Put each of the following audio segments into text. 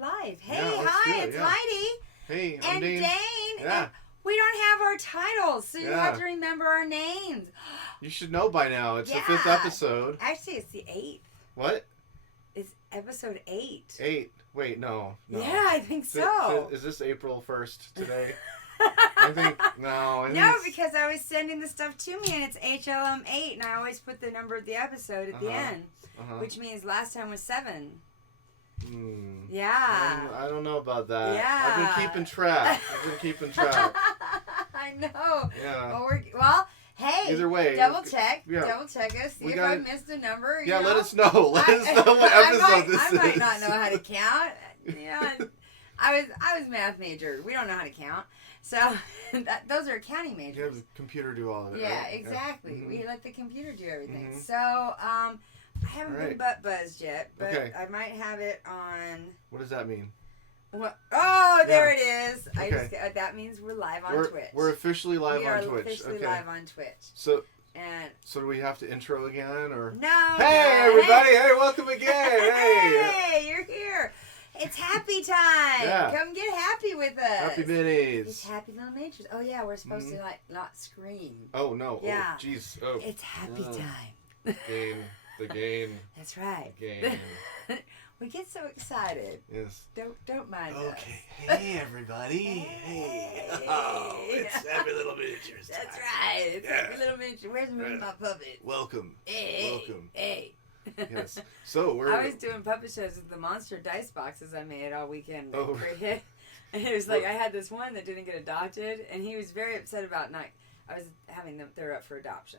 live. Hey, Yeah, hi, it's Heidi. Hey, I'm and Dane. Yeah. And we don't have our titles, so you have to remember our names. You should know by now. It's the 5th episode. Actually, it's the 8th. What? It's episode 8. 8. Wait, no. Yeah, I think so. Is this April 1st today? I think because I was sending the stuff to me and it's HLM8 and I always put the number of the episode at the end, which means last time was 7. Yeah. I don't know about that. Yeah. I've been keeping track. I know. Yeah. Well, hey. Either way. Double check. Yeah. Double check us. See if I missed a number. Yeah, let us know. Let us know what episode this is. I might not know how to count. Yeah. I was math major. We don't know how to count. So those are accounting majors. You have the computer do all of it. Yeah, right? exactly. Mm-hmm. We let the computer do everything. So I haven't been butt buzzed yet, but I might have it on. What does that mean? What? Oh, there it is. Okay. That means we're live on Twitch. We're officially live on Twitch. We are officially live on Twitch. So do we have to intro again or? No. Hey everybody! Hey, welcome again! Hey, you're here. It's happy time. Yeah. Come get happy with us. Happy minis. It's happy little natures. Oh yeah, we're supposed to not scream. Oh no. Yeah. Oh jeez. Oh. It's happy time. The game. That's right. Game. We get so excited. Yes. Don't mind us. Okay. Hey everybody. Hey. Oh, it's happy little miniatures. That's right. It's happy little miniature. Where's my puppet? Welcome. Hey. Welcome. Hey. Yes. So I was doing puppet shows with the monster dice boxes I made all weekend. Oh. And it was like I had this one that didn't get adopted, and he was very upset about not. I was having them. They're up for adoption.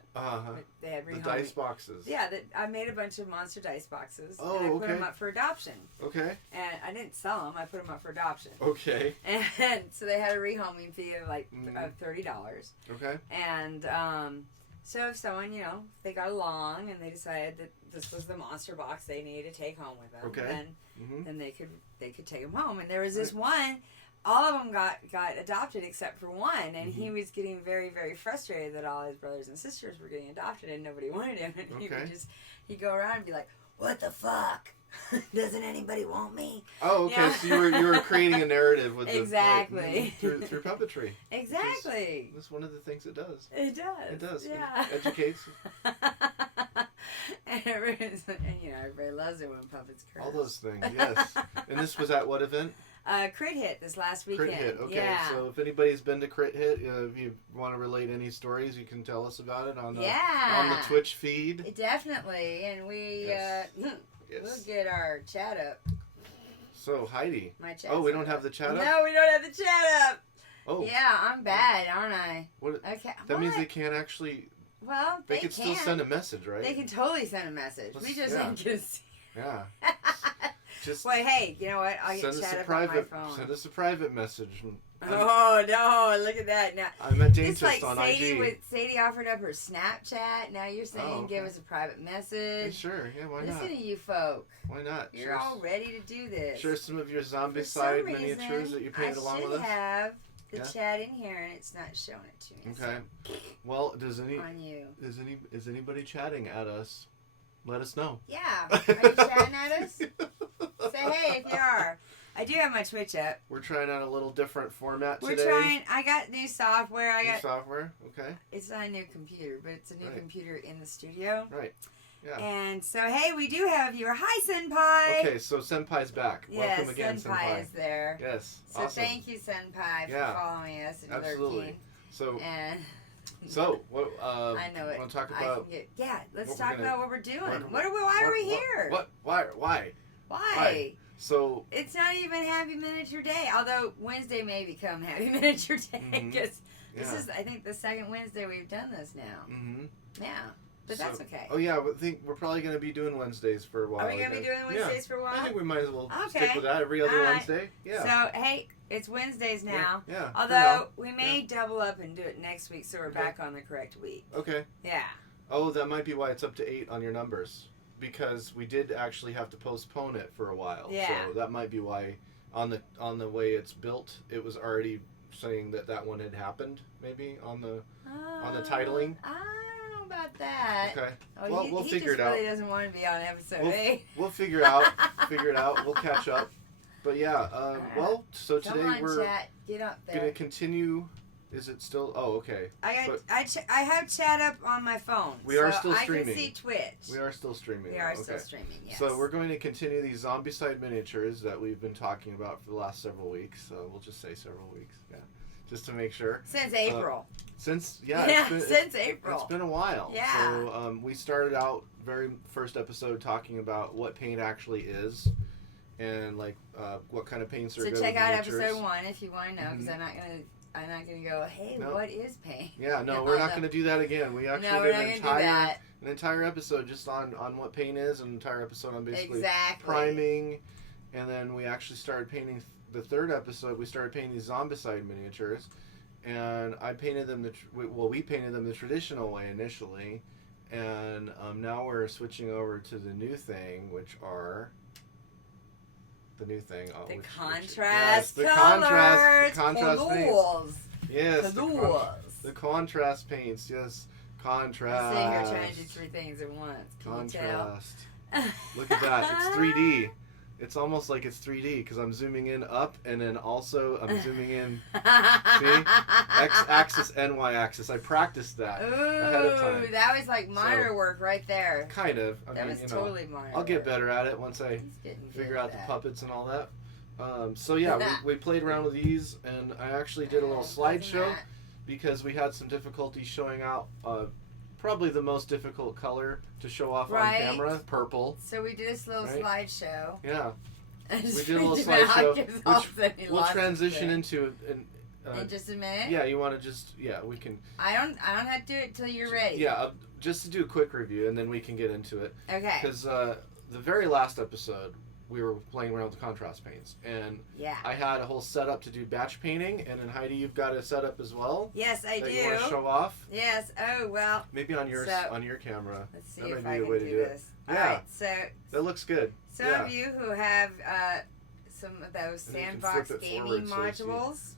They had the dice boxes. Yeah, I made a bunch of monster dice boxes. Oh, and I put them up for adoption. Okay. And I didn't sell them. I put them up for adoption. Okay. And so they had a rehoming fee of like $30. Okay. And so if someone, they got along and they decided that this was the monster box they needed to take home with them, then they could take them home. And there was this one. All of them got adopted except for one, and he was getting very, very frustrated that all his brothers and sisters were getting adopted and nobody wanted him. And he'd go around and be like, "What the fuck? Doesn't anybody want me?" Oh, okay. So you were creating a narrative with exactly through puppetry. Exactly. That's one of the things it does. It does. It does. Yeah. It educates. And everybody loves it when puppets curse. All those things, yes. And this was at what event? Crit Hit this last weekend. Crit Hit, okay. Yeah. So if anybody's been to Crit Hit, if you want to relate any stories, you can tell us about it on the Twitch feed. Definitely, and we we'll get our chat up. So Heidi, my chat. Oh, we don't have the chat up? No, we don't have the chat up. Oh. Yeah, I'm bad, aren't I? What? Okay. That means they can't actually. Well, they can still send a message, right? They can totally send a message. We just ain't gonna see. Yeah. Just wait, hey, you know what? I'll get chat up on my phone. Send us a private message. Oh no! Look at that. Now I met Dane just like on Sadie IG. Sadie offered up her Snapchat. Now you're saying give us a private message. Yeah, sure, yeah, why not? Listen to you folk. Why not? You're all ready to do this. Share some of your zombie side miniatures that you painted along with us. I should have the chat in here, and it's not showing it to me. Okay. So. Well, is anybody chatting at us? Let us know. Yeah. Are you chatting at us? Say hey if you are. I do have my Twitch up. We're trying out a little different format today. We're trying. I got new software. New software? Okay. It's not a new computer, but it's a new computer in the studio. Right. Yeah. And so, hey, we do have a viewer. Hi, Senpai. Okay, so Senpai's back. Welcome again, Senpai. Senpai is there. Yes. So thank you, Senpai, for following us and lurking. So, what? I know it. Want to talk about? Let's talk about what we're doing. Why are we here? Why? So it's not even Happy Miniature Day, although Wednesday may become Happy Miniature Day because this is, I think, the second Wednesday we've done this now. Mm-hmm. Yeah, but that's okay. Oh yeah, I think we're probably going to be doing Wednesdays for a while. Are we going to be doing Wednesdays for a while? I think we might as well stick with that every other Wednesday. Yeah. So hey, it's Wednesdays now. Yeah. Although we may double up and do it next week, so we're back on the correct week. Okay. Yeah. Oh, that might be why it's up to 8 on your numbers. Because we did actually have to postpone it for a while. Yeah. So that might be why on the way it's built, it was already saying that one had happened, maybe on the titling. I don't know about that. Okay. Oh, well, we'll figure it out. He really doesn't want to be on episode 8. We'll figure it out. We'll catch up. But yeah, well, so today we're chat. Get up there. gonna continue. Is it still? Oh, okay. I have chat up on my phone. We are still streaming. I can see Twitch. We are still streaming. We are still streaming. Yes. So we're going to continue these Zombicide miniatures that we've been talking about for the last several weeks. So we'll just say several weeks. Yeah, just to make sure. Since April. Since April. It's been a while. Yeah. So we started out very first episode talking about what paint actually is, and like what kind of paints are good. So check out miniatures. episode 1 if you want to know, because I'm not gonna go, hey, what is paint? Yeah, no, we're not going to do that again. We actually did an entire episode just on what paint is, an entire episode on basically priming, and then we actually started painting. The third episode, we started painting these Zombicide miniatures, and I painted them we painted them the traditional way initially, and now we're switching over to the new thing, which are. The new thing. The contrast colors. Paints. Yes. The contrast paints. Yes. Contrast. I'm sitting here trying to do 3 things at once. Contrast. Look at that. It's 3D. It's almost like it's 3D because I'm zooming in up and then also I'm zooming in. See? X-axis and Y-axis. I practiced that ahead of time. Ooh, that was like monitor work right there. Kind of. That was totally monitor I'll get better at it once I figure out the puppets and all that. So yeah, we played around with these, and I actually did a little slideshow because we had some difficulty showing out probably the most difficult color to show off on camera, purple. So we did this little slideshow. Yeah. We did a little slideshow, which we'll transition into in just a minute? Yeah, you want to we can. I don't have to do it until you're ready. Yeah, just to do a quick review, and then we can get into it. Okay. Because the very last episode, we were playing around with the contrast paints, and I had a whole setup to do batch painting, and then Heidi, you've got a setup as well. Yes, I do. You want to show off? Yes. Oh well. Maybe on your camera. Let's see if I can do this. Yeah. All right, so that looks good. Some of you who have some of those sandbox gaming modules,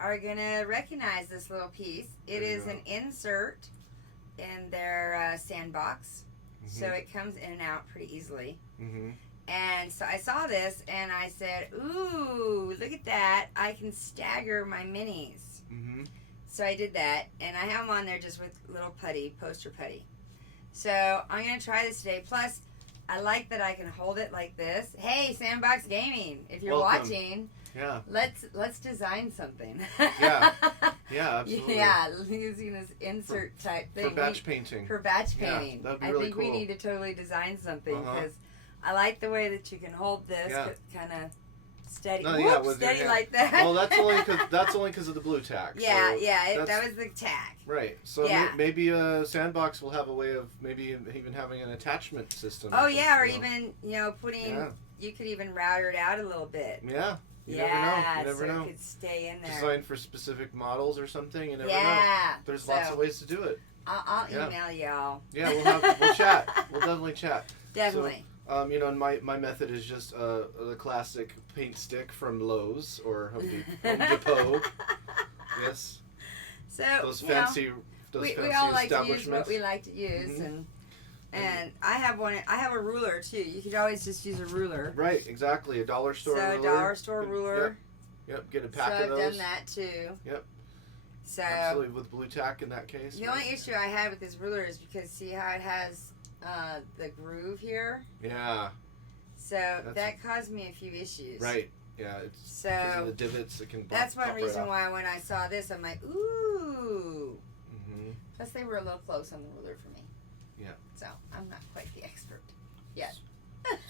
are gonna recognize this little piece. It is an insert in their sandbox, so it comes in and out pretty easily. And so I saw this and I said, ooh, look at that. I can stagger my minis. So I did that, and I have them on there just with little poster putty. So I'm going to try this today. Plus, I like that I can hold it like this. Hey, Sandbox Gaming, if you're watching, let's design something. Yeah, absolutely. Yeah, using this insert type thing. For batch painting. Yeah, that'd be really cool. We need to totally design something because I like the way that you can hold this, kind of steady. Steady like that. Well, that's only because of the blue tack. Yeah, that was the tack. Right. So maybe Sandbox will have a way of maybe even having an attachment system. Oh yeah, or even putting. You could even router it out a little bit. Yeah. You never know. It could stay in there. Designed for specific models or something. You never know. There's lots of ways to do it. I'll email y'all. Yeah, we'll chat. We'll definitely chat. Definitely. So, my method is just the classic paint stick from Lowe's or Home Depot. Yes. So those fancy we all like to use what we like to use, and I have one. I have a ruler too. You could always just use a ruler. Right. Exactly. A dollar store ruler. So a dollar store ruler. Yep. Get a pack of those. So I've done that too. Yep. So absolutely with blue tack in that case. The only issue I had with this ruler is because see how it has the groove here. Yeah. So that caused me a few issues. Right. Yeah. It's because of the divots. It can. That's one reason why when I saw this, I'm like, ooh. Plus, they were a little close on the ruler for me. Yeah. So I'm not quite the expert yet.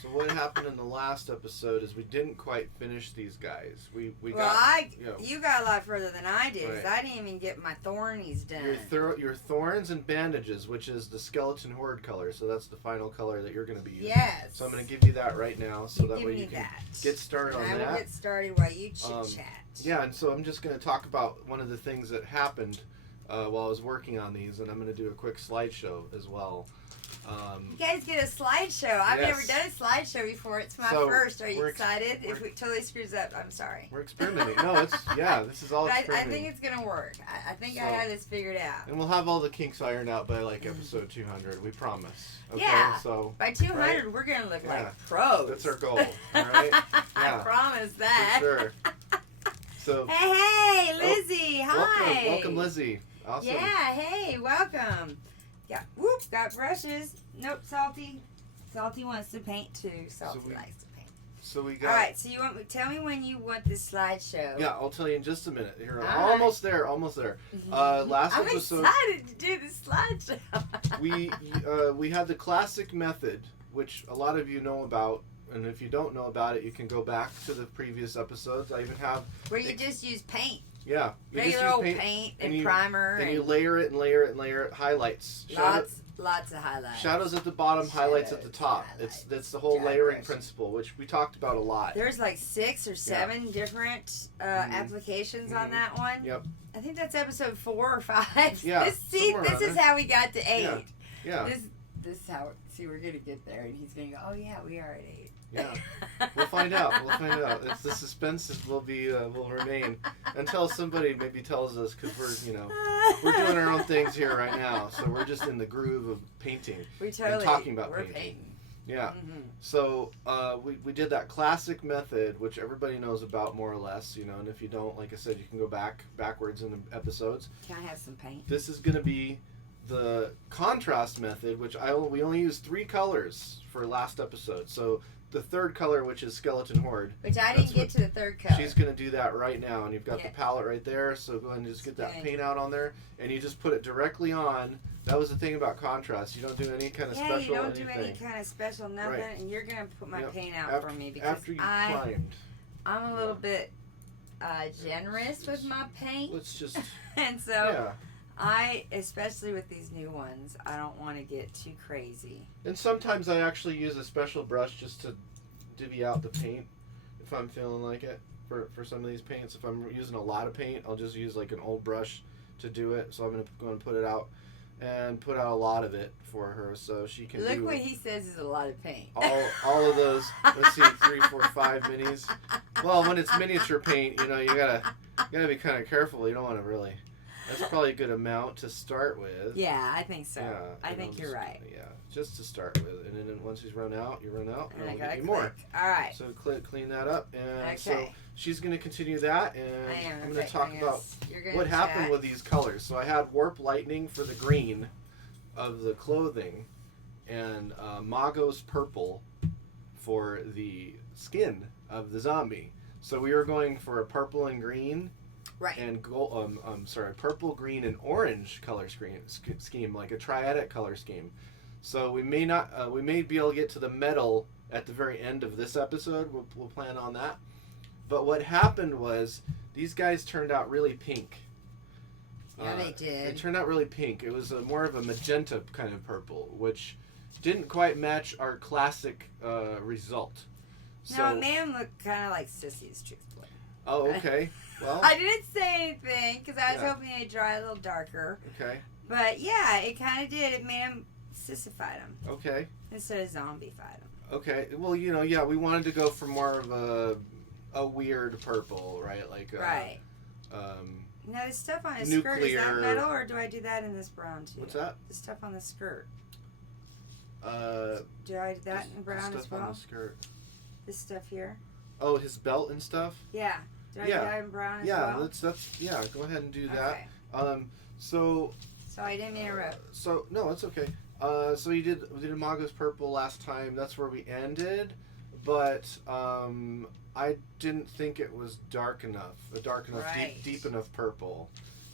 So what happened in the last episode is we didn't quite finish these guys. You got a lot further than I did. Right. I didn't even get my thornies done. Your thorns and bandages, which is the skeleton horde color. So that's the final color that you're going to be using. Yes. So I'm going to give you that right now, so that way you can get started on that. I will get started while you chit chat. Yeah, and so I'm just going to talk about one of the things that happened while I was working on these, and I'm going to do a quick slideshow as well. You guys get a slideshow. I've never done a slideshow before. It's my first. Are you excited? If it totally screws up, I'm sorry. We're experimenting. No, this is all experimenting. I think it's going to work. I think I had this figured out. And we'll have all the kinks ironed out by like episode 200. We promise. Okay? Yeah. So by 200, we're going to look like pros. That's our goal. All right? Yeah. I promise that. For sure. So. Hey, Lizzie. Hi. Welcome, Lizzie. Awesome. Yeah. Hey, welcome. Got brushes. Nope, Salty. Salty wants to paint too. Salty likes to paint. So we got. All right. So tell me when you want this slideshow. Yeah, I'll tell you in just a minute. Here, almost there. Last I'm episode. I'm excited to do this slideshow. we had the classic method, which a lot of you know about. And if you don't know about it, you can go back to the previous episodes. I even have. Where you just use paint. Yeah. Regular old paint and primer. And you layer it and layer it and layer it. Highlights. Lots of highlights. Shadows at the bottom, highlights at the top. That's the whole layering principle, which we talked about a lot. There's like 6 or 7 different applications on that one. Yep. I think that's episode 4 or 5. Yeah. This is how we got to 8. Yeah. This is how. See, we're gonna get there, and he's gonna go. Oh yeah, we are at 8. Yeah, we'll find out. It's the suspense will remain until somebody maybe tells us, because we're doing our own things here right now. So we're just in the groove of painting and talking about painting. Yeah. Mm-hmm. So we did that classic method, which everybody knows about more or less, And if you don't, like I said, you can go backwards in the episodes. Can I have some paint? This is going to be the contrast method, which we only used 3 colors for last episode. So the third color, which is Skeleton Horde. Which I didn't get to the third color. She's going to do that right now, and you've got the palette right there, so go ahead and just get that paint out on there, and you just put it directly on. That was the thing about contrast. You don't do any kind of special anything. Yeah, you don't do any kind of special nothing, and you're going to put my paint out for me, because after you primed. I'm a little bit generous with my paint. Let's just... And so... Yeah. Especially with these new ones, I don't want to get too crazy. And sometimes I actually use a special brush just to divvy out the paint if I'm feeling like it for some of these paints. If I'm using a lot of paint, I'll just use like an old brush to do it. So I'm going to put it out and put out a lot of it for her so she can Look what he says is a lot of paint. All of those, let's see, 3, 4, 5 minis. Well, when it's miniature paint, you gotta be kind of careful. You don't want to really... That's probably a good amount to start with. Yeah, I think so. Yeah, I think you're right. Yeah, just to start with. And then once he's run out, you run out, and we'll get more. All right. So clean that up. And so she's going to continue that, and I'm going to talk about what happened with these colors. So I had Warp Lightning for the green of the clothing, and Magos Purple for the skin of the zombie. So we were going for a purple and green. Right. And purple, green, and orange color scheme, like a triadic color scheme. So we may be able to get to the metal at the very end of this episode. We'll plan on that. But what happened was these guys turned out really pink. Yeah, they did. They turned out really pink. It was more of a magenta kind of purple, which didn't quite match our classic result. No, it made them look kind of like sissies, truthfully. Oh, okay. Well, I didn't say anything because I was hoping they'd dry a little darker. Okay. But yeah, it kind of did. It made them sissified them. Okay. Instead of zombified them. Okay. Well, we wanted to go for more of a weird purple, right? Like right. Now the stuff on his skirt, is that metal, or do I do that in this brown too? What's that? The stuff on the skirt. Do I do that in brown as well? On the skirt. This stuff here. Oh, his belt and stuff. Yeah. Do I do that in brown as well? Yeah, go ahead and do that. Okay. So I didn't interrupt. No, it's okay. So we did Magos Purple last time. That's where we ended, but I didn't think it was dark enough, deep enough purple.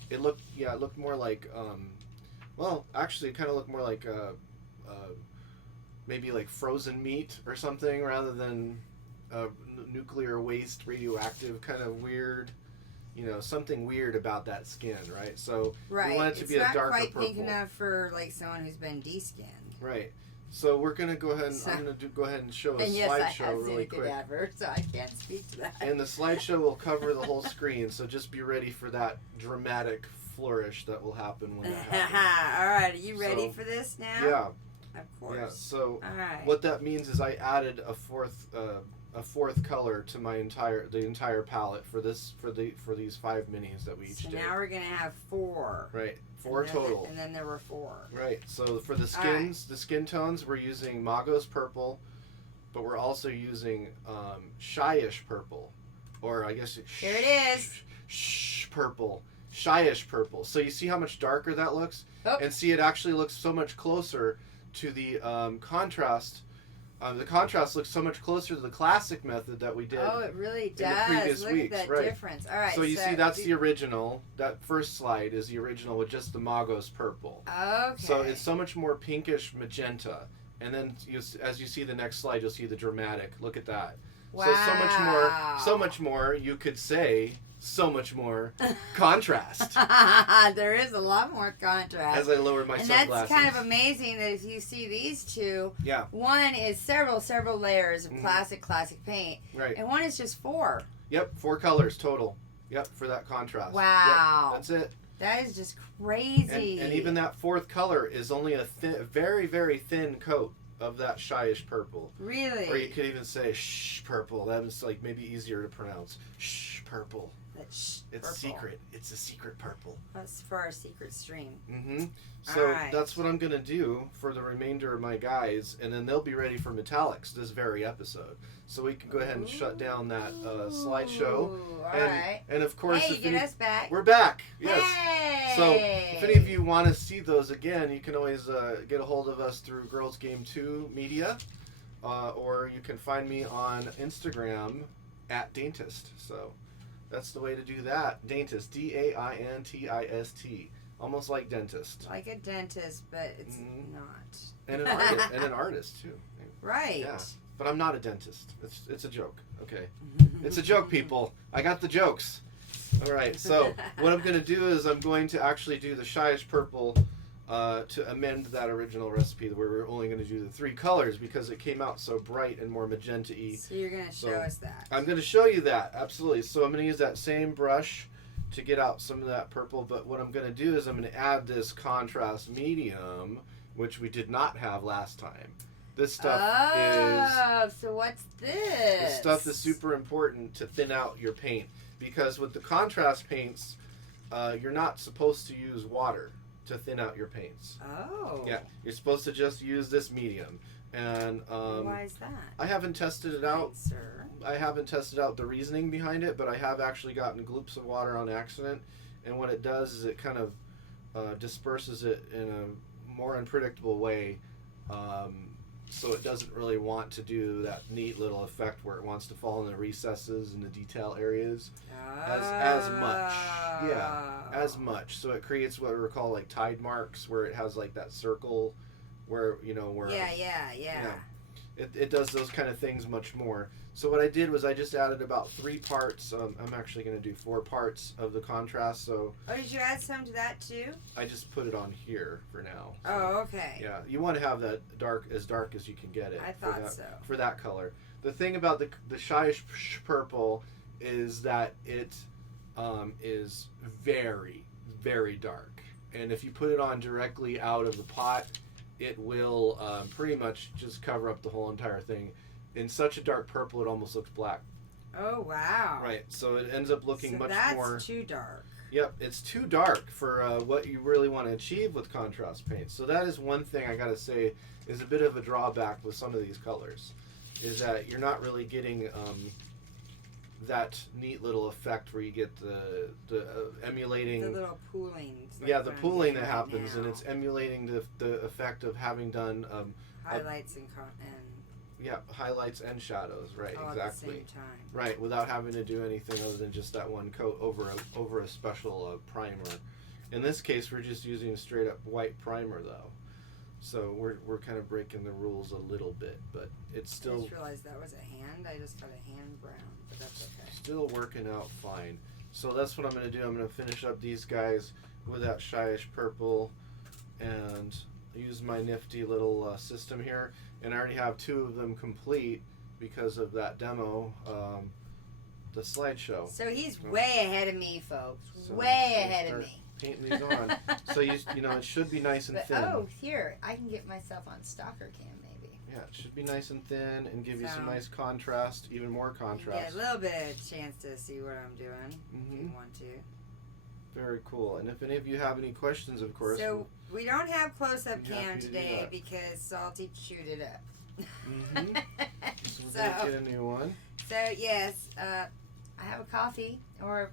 It looked more like actually it kind of looked more like maybe like frozen meat or something rather than nuclear waste, radioactive, kind of weird, something weird about that skin, right? So we want it to be a darker purple. It's not quite pink enough for like someone who's been de-skinned. Right. So we're gonna go ahead and I'm gonna go ahead and show a slideshow really quick. Cadaver, so I can't speak to that. And the slideshow will cover the whole screen, so just be ready for that dramatic flourish that will happen when that happens. All right, are you ready for this now? Yeah. Of course. Yeah. So what that means is I added a fourth color to the entire palette for these 5 minis that we each did. So now we're gonna have 4. Right. 4 total. And then there were 4. Right. So for the skins, the skin tones, we're using Magos purple, but we're also using Shyish purple, or I guess here it is. Purple. Shyish purple. So you see how much darker that looks, and see it actually looks so much closer to the contrast. The contrast looks so much closer to the classic method that we did. Oh, it really does. In the previous Look weeks, at that difference. All right. So you see, that's the original. That first slide is the original with just the Magos purple. Okay. So it's so much more pinkish magenta, and then as you see the next slide, you'll see the dramatic. Look at that. Wow. So so much more. You could say. So much more contrast. There is a lot more contrast. As I lower my sunglasses. And that's kind of amazing that if you see these two, yeah. One is several layers of classic paint. Right. And one is just 4. Yep, 4 colors total. Yep, for that contrast. Wow. Yep, that's it. That is just crazy. And even that 4th color is only a very, very thin coat of that Shyish purple. Really? Or you could even say shh purple. That was like maybe easier to pronounce. Shh purple. It's purple. Secret. It's a secret purple. That's for our secret stream. Mm-hmm. So that's what I'm going to do for the remainder of my guys, and then they'll be ready for metallics this very episode. So we can go ahead and shut down that slideshow. And of course, hey, get us back. We're back. Yes. Hey. So if any of you want to see those again, you can always get a hold of us through GirlzgameToo Media, or you can find me on Instagram at Daintist. So that's the way to do that. Daintist, D-A-I-N-T-I-S-T, almost like dentist. Like a dentist, but it's not. And an artist too. Right. Yeah. But I'm not a dentist. It's a joke. Okay. It's a joke, people. I got the jokes. All right. So what I'm going to do is I'm going to actually do the Shyish purple to amend that original recipe where we're only going to do the 3 colors because it came out so bright and more magenta-y. So you're going to show us that. I'm going to show you that. Absolutely. So I'm going to use that same brush to get out some of that purple. But what I'm going to do is I'm going to add this contrast medium, which we did not have last time. This stuff is... so what's this? This stuff is super important to thin out your paint. Because with the contrast paints, you're not supposed to use water to thin out your paints. Oh. Yeah. You're supposed to just use this medium. And why is that? I haven't tested it out. Sir. I haven't tested out the reasoning behind it, but I have actually gotten gloops of water on accident. And what it does is it kind of disperses it in a more unpredictable way. So it doesn't really want to do that neat little effect where it wants to fall in the recesses and the detail areas as much. Yeah, as much. So it creates what we call like tide marks, where it has like that circle, where where yeah. It does those kind of things much more. So what I did was I just added about 3 parts. I'm actually going to do 4 parts of the contrast. So. Oh, did you add some to that too? I just put it on here for now. So, oh, okay. Yeah, you want to have that dark as you can get it. I thought so. For that color. The thing about the Shyish purple is that it is very, very dark. And if you put it on directly out of the pot, it will pretty much just cover up the whole entire thing. In such a dark purple, it almost looks black. Oh, wow. Right, so it ends up looking much more... that's too dark. Yep, it's too dark for what you really want to achieve with contrast paints. So that is one thing I gotta say is a bit of a drawback with some of these colors, is that you're not really getting that neat little effect where you get the emulating... The little pooling. Yeah, the pooling that happens, and it's emulating the effect of having done... highlights and yeah, highlights and shadows, right? All exactly. At the same time. Right, without having to do anything other than just that one coat over a special primer. In this case, we're just using a straight up white primer, though. So we're kind of breaking the rules a little bit, but it's still. I just realized that was a hand. I just got a hand brown, but that's okay. Still working out fine. So that's what I'm going to do. I'm going to finish up these guys with that Shyish purple, and use my nifty little system here. And I already have 2 of them complete because of that demo, the slideshow. So he's way ahead of me, folks. Way ahead of me. painting these on. So you know, it should be nice and thin. Oh, here, I can get myself on Stalker Cam maybe. Yeah, it should be nice and thin and give you some nice contrast, even more contrast. Yeah, a little bit of chance to see what I'm doing if you want to. Very cool. And if any of you have any questions, of course. So we don't have close-up cam today because Salty chewed it up. So we'll get a new one. So yes, I have a coffee or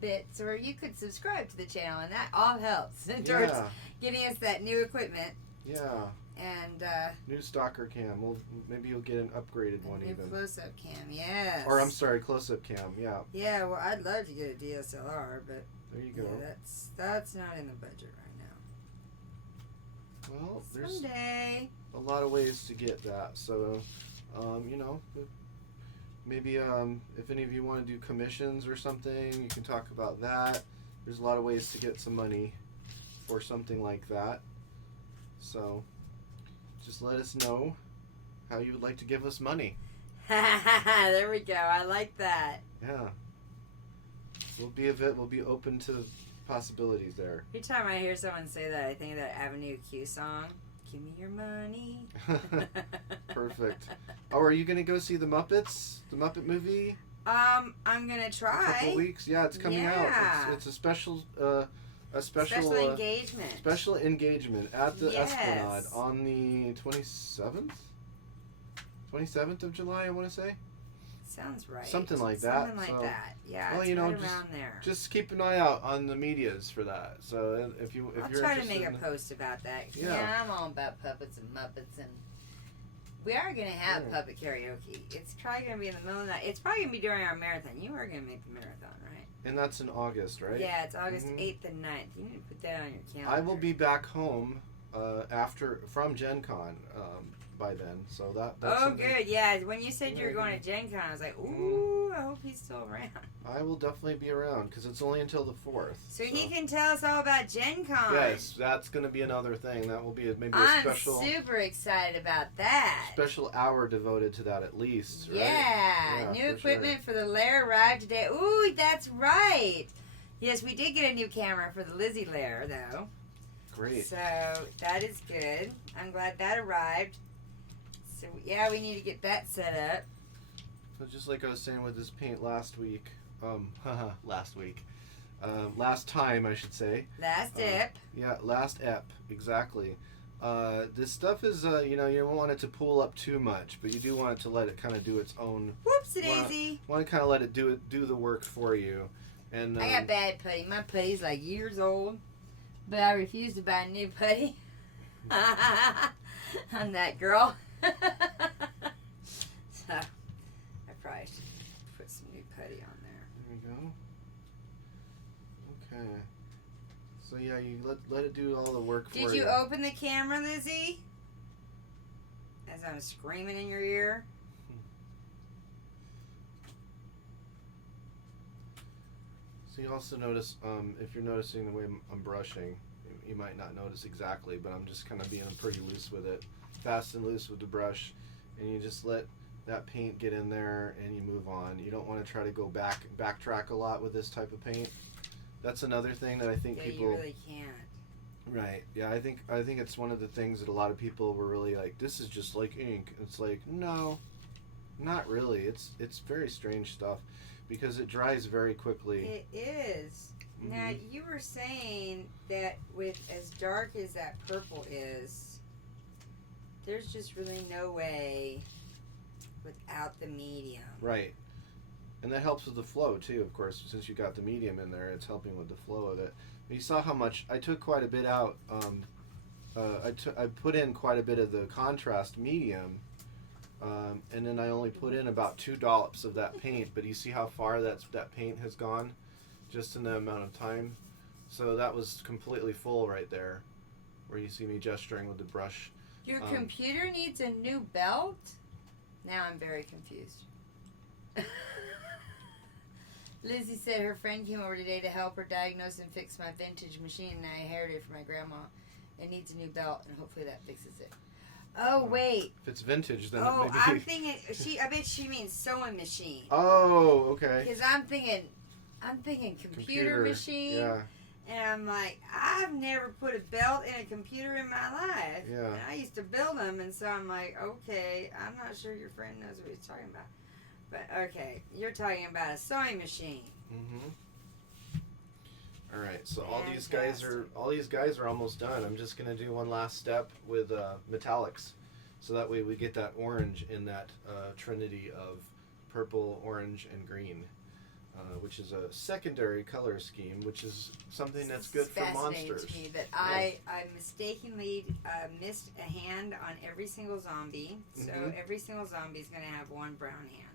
bits, or you could subscribe to the channel, and that all helps towards getting us that new equipment. Yeah. And new Stalker Cam. Maybe you'll get an upgraded one new even. Close-up cam, yes. Or I'm sorry, close-up cam. Yeah. Yeah. Well, I'd love to get a DSLR, but there you go. Yeah, that's not in the budget right now. Well, someday. There's a lot of ways to get that. So, you know, maybe if any of you want to do commissions or something, you can talk about that. There's a lot of ways to get some money for something like that. So, just let us know how you would like to give us money. There we go. I like that. Yeah. We'll be open to possibilities there. Every time I hear someone say that, I think of that Avenue Q song. Give me your money. Perfect. Oh, are you gonna go see the Muppets? The Muppet movie? I'm gonna try. A couple weeks. Yeah, it's coming out. It's a special engagement. Special engagement at the Esplanade on the 27th. 27th of July, I want to say. Sounds right. Something like that. Something like that. Yeah. Well, it's right around there. Just keep an eye out on the medias for that. So if you're I'll try to make a post about that. Yeah, I'm all about puppets and Muppets, and we are gonna have puppet karaoke. It's probably gonna be in the middle of the night. It's probably gonna be during our marathon. You are gonna make the marathon, right? And that's in August, right? Yeah, it's August 8th and 9th. You need to put that on your calendar. I will be back home from Gen Con by then, so that's good. Yeah, when you said you were going to Gen Con, I was like, ooh, I hope he's still around. I will definitely be around because it's only until the 4th. So he can tell us all about Gen Con. Yes, that's going to be another thing. That will be maybe a special. I'm super excited about that. Special hour devoted to that at least. Right? Yeah, new equipment for the lair arrived today. Ooh, that's right. Yes, we did get a new camera for the Lizzie lair though. Great. So that is good. I'm glad that arrived. So yeah, we need to get that set up. So just like I was saying with this paint last time I should say. Last ep. Yeah, last ep, exactly. This stuff is, you don't want it to pool up too much, but you do want it to let it kind of do its own. Whoopsie-daisy. Want to kind of let it do the work for you. And I got bad putty. My putty's like years old, but I refuse to buy a new putty. I'm that girl. So I probably should put some new putty on there. There we go. Okay. So yeah, you let it do all the work for you. Did you open the camera, Lizzie? As I'm screaming in your ear. So you also notice, if you're noticing the way I'm brushing, you might not notice exactly, but I'm just kind of being pretty loose with it. Fast and loose with the brush, and you just let that paint get in there and you move on. You don't want to try to go backtrack a lot with this type of paint. That's another thing that I think people you really can't. Right. Yeah, I think it's one of the things that a lot of people were really like, this is just like ink. It's like, no, not really. It's very strange stuff because it dries very quickly. It is. Mm-hmm. Now, you were saying that with as dark as that purple is, there's just really no way without the medium. Right. And that helps with the flow too, of course. Since you got the medium in there, it's helping with the flow of it. You saw how much I took quite a bit out. I put in quite a bit of the contrast medium, and then I only put in about 2 dollops of that paint. But you see how far that paint has gone, just in the amount of time. So that was completely full right there, where you see me gesturing with the brush. Your computer needs a new belt? Now I'm very confused. Lizzie said her friend came over today to help her diagnose and fix my vintage machine, and I inherited it from my grandma. It needs a new belt, and hopefully that fixes it. Oh, wait. If it's vintage, then maybe... I'm thinking... I bet she means sewing machine. Oh, okay. Because I'm thinking computer machine. Yeah. And I'm like, I've never put a belt in a computer in my life. Yeah. And I used to build them, and so I'm like, okay, I'm not sure your friend knows what he's talking about. But, okay, you're talking about a sewing machine. Mm-hmm. All right, so all these guys are almost done. I'm just gonna do one last step with metallics, so that way we get that orange in that trinity of purple, orange, and green, which is a secondary color scheme, which is something that's good for monsters. To me that I mistakenly missed a hand on every single zombie, so every single zombie is gonna have one brown hand.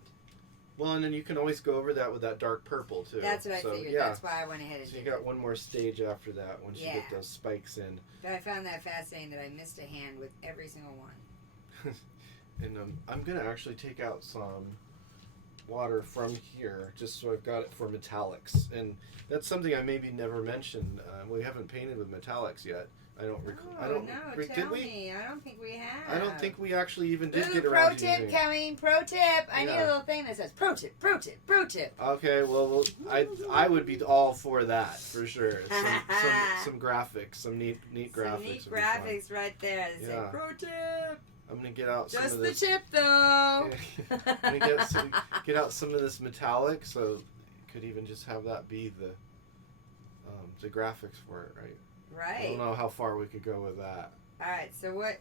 Well, and then you can always go over that with that dark purple, too. That's what I figured. Yeah. That's why I went ahead and did it. So you got one more stage after that once you get those spikes in. But I found that fascinating that I missed a hand with every single one. And I'm going to actually take out some water from here, just so I've got it for metallics. And that's something I maybe never mentioned. We haven't painted with metallics yet. I don't recall. Oh, tell me. I don't think we have. I don't think we actually even did get around to using. Pro tip coming. Pro tip. I need a little thing that says pro tip, pro tip, pro tip. Okay, well, I would be all for that for sure. Some graphics, some neat graphics. Some neat graphics right there that say pro tip. I'm gonna get out just some of this. Just the tip though. I'm gonna get out some of this metallic, so you could even just have that be the graphics for it, right? Right. I don't know how far we could go with that. All right. So what?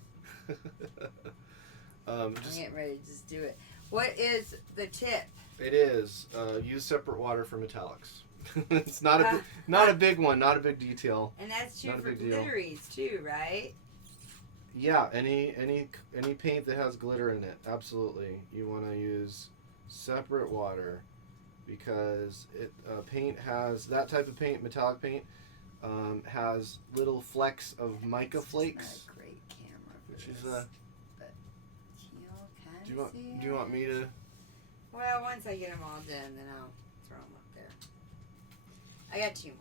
I'm getting ready to just do it. What is the tip? It is use separate water for metallics. It's not a big one, not a big detail. And that's true for glitteries too, right? Yeah. Any paint that has glitter in it, absolutely. You want to use separate water because paint has that type of paint, metallic paint. Has little flecks of mica flakes. It's not a great camera for which this, is do you want me to? Well, once I get them all done, then I'll throw them up there. I got 2 more.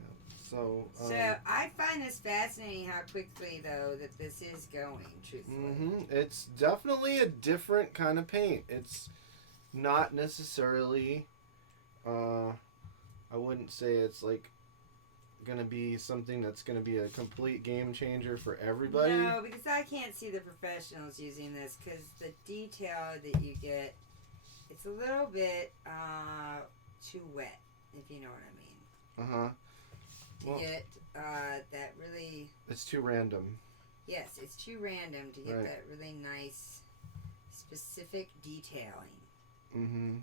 Yeah, so I find this fascinating how quickly though that this is going. Truthfully, it's definitely a different kind of paint. It's not necessarily. I wouldn't say it's like gonna be something that's gonna be a complete game changer for everybody. No, because I can't see the professionals using this because the detail that you get, it's a little bit too wet, if you know what I mean. To get that really. It's too random. Yes, it's too random to get that really nice, specific detailing.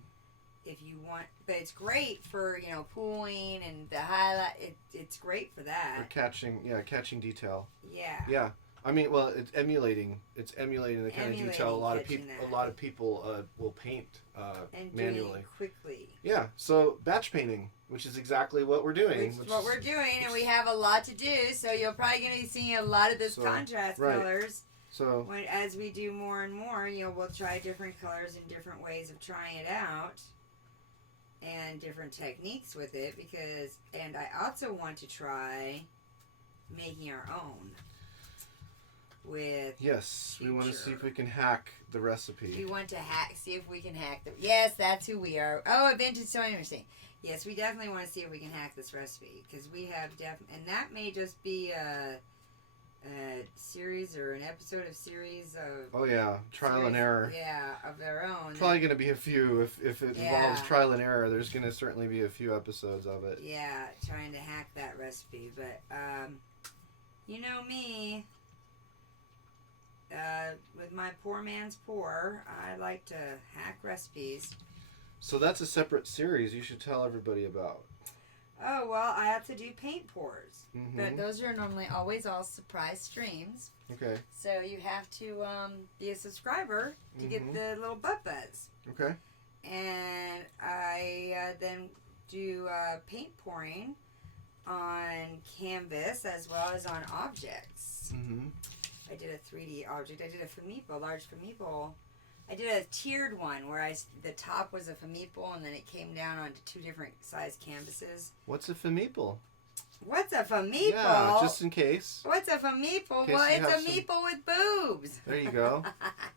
If you want, but it's great for pooling and the highlight. It's great for that. For catching detail. Yeah. Yeah, I mean, well, it's emulating the kind of detail a lot of people will paint and manually. Doing it quickly. Yeah, so batch painting, which is exactly what we're doing. And we have a lot to do. So you're probably going to be seeing a lot of this contrast colors. So as we do more and more, we'll try different colors and different ways of trying it out. And different techniques with it and I also want to try making our own with we want to see if we can hack the recipe. We want to see if we can hack yes, that's who we are. Oh, a vintage sewing machine. Yes, we definitely want to see if we can hack this recipe because we have and that may just be a series or an episode of series of trial and error of their own. Probably going to be a few if it involves trial and error. There's going to certainly be a few episodes of it. Trying to hack that recipe, but you know me, with my poor man's poor, I like to hack recipes. So that's a separate series you should tell everybody about. Oh, well, I have to do paint pours. But those are normally always all surprise streams. Okay. So you have to be a subscriber to get the little butt buzz. Okay. And I then do paint pouring on canvas as well as on objects. I did a 3D object. I did a large meeple. I did a tiered one where the top was a meeple and then it came down onto 2 different size canvases. What's a meeple? What's a meeple? Yeah, just in case. What's a meeple? Well, it's a meeple with boobs. There you go.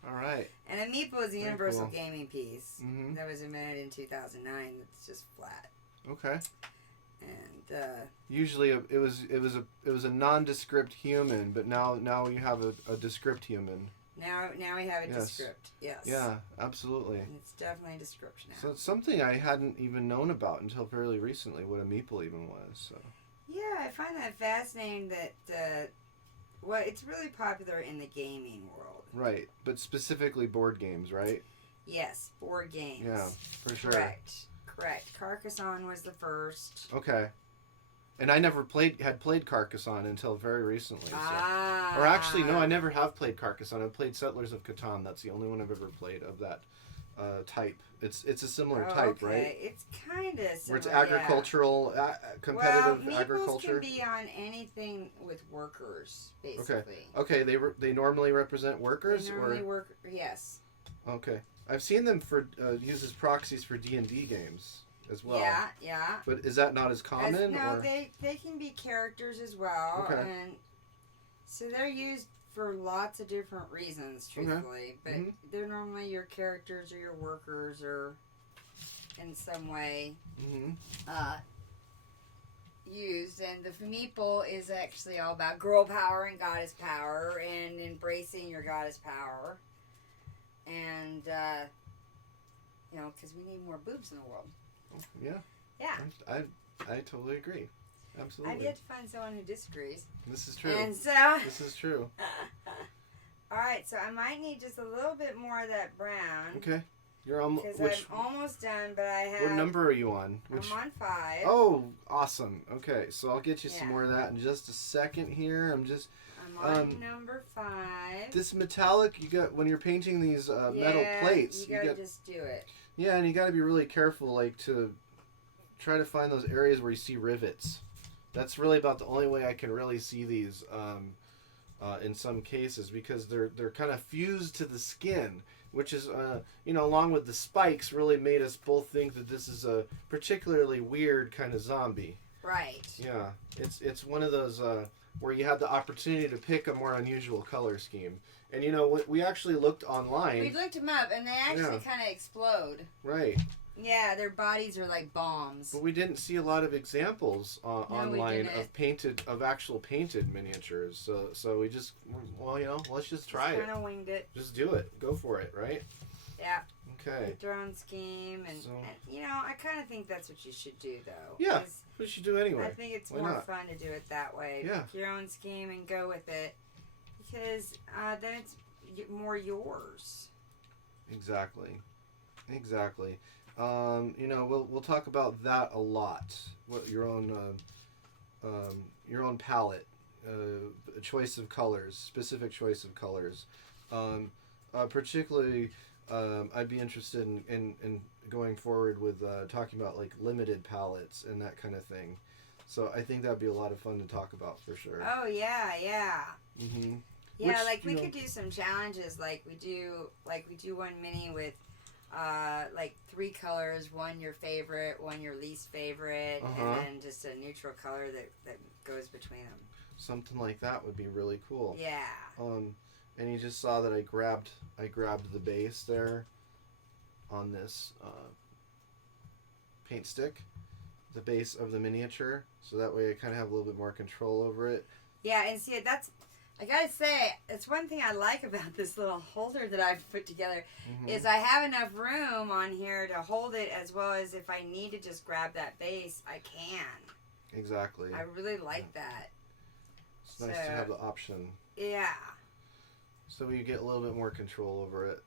All right. And a meeple is a universal gaming piece that was invented in 2009. It's just flat. Okay. And usually it was a nondescript human, but now you have a descript human. Now we have a descript. Yes. Yeah, absolutely. And it's definitely a descript now. So it's something I hadn't even known about until fairly recently, what a meeple even was. So. Yeah, I find that fascinating that, it's really popular in the gaming world. Right, but specifically board games, right? Yes, board games. Yeah, for sure. Correct. Carcassonne was the first. Okay. And I never had played Carcassonne until very recently. So. Ah. Or actually, no, I never have played Carcassonne. I've played Settlers of Catan. That's the only one I've ever played of that type. It's a similar type, right? It's kind of similar. Where it's agricultural, competitive agriculture. Meeples can be on anything with workers, basically. Okay. They normally represent workers, yes. Okay, I've seen them for used as proxies for D&D games as well. Yeah. But is that not as common? They can be characters as well. Okay. And so they're used for lots of different reasons, truthfully. But they're normally your characters or your workers or in some way used. And the Meeple is actually all about girl power and goddess power and embracing your goddess power. And, because we need more boobs in the world. Yeah. Yeah. I totally agree. Absolutely. I've yet to find someone who disagrees. This is true. And so... This is true. Alright, so I might need just a little bit more of that brown. Okay. You're on... Because I'm almost done, but I have... What number are you on? I'm on 5. Oh, awesome. Okay, so I'll get you some more of that in just a second here. I'm on number 5. This metallic, you got... When you're painting these metal plates... you gotta just do it. Yeah, and you gotta be really careful, like, to try to find those areas where you see rivets. That's really about the only way I can really see these in some cases, because they're kind of fused to the skin, which is, along with the spikes, really made us both think that this is a particularly weird kind of zombie. Right. Yeah, it's one of those where you have the opportunity to pick a more unusual color scheme. And, we actually looked online. We looked them up, and they actually kind of explode. Right. Yeah, their bodies are like bombs. But we didn't see a lot of examples online of actual painted miniatures. So we just, let's just try it. Kind of winged it. Just do it. Go for it, right? Yeah. Okay. Drone scheme, and I kind of think that's what you should do, though. Yeah, we should do anyway. I think it's more fun to do it that way. Yeah. Pick your own scheme and go with it, because then it's more yours. Exactly. We'll talk about that a lot. What your own palette, choice of colors, specific choice of colors. Particularly, I'd be interested in going forward with talking about like limited palettes and that kind of thing. So I think that'd be a lot of fun to talk about for sure. Oh yeah. Mm-hmm. Yeah, we could do some challenges, like we do one mini with. 3 colors, one your favorite, one your least favorite, and then just a neutral color that goes between them. Something like that would be really cool. Yeah. And you just saw that I grabbed the base there on this paint stick, the base of the miniature, so that way I kind of have a little bit more control over it. Yeah, and see, I gotta say, it's one thing I like about this little holder that I've put together, is I have enough room on here to hold it, as well as if I need to just grab that base, I can. Exactly. I really like that. It's nice to have the option. Yeah. So you get a little bit more control over it.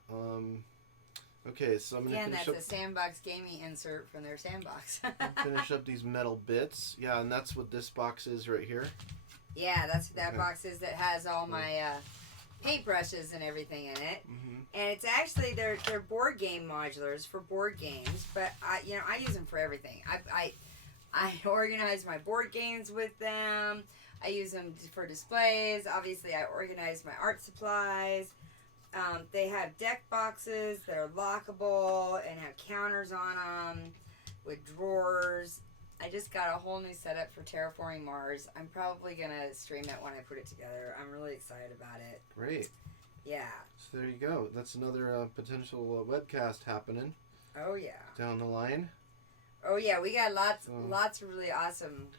Okay, so I'm going to finish up... that's a Sandbox Gaming insert from their sandbox. Finish up these metal bits. Yeah, and that's what this box is right here. Yeah, that's what that box is, that has all my paintbrushes and everything in it. And it's actually, they're board game modulars for board games, but I use them for everything. I organize my board games with them. I use them for displays. Obviously, I organize my art supplies. They have deck boxes that are lockable and have counters on them with drawers. I just got a whole new setup for Terraforming Mars. I'm probably going to stream it when I put it together. I'm really excited about it. Great. Yeah. So there you go. That's another potential webcast happening. Oh, yeah. Down the line. Oh yeah, we got lots of really awesome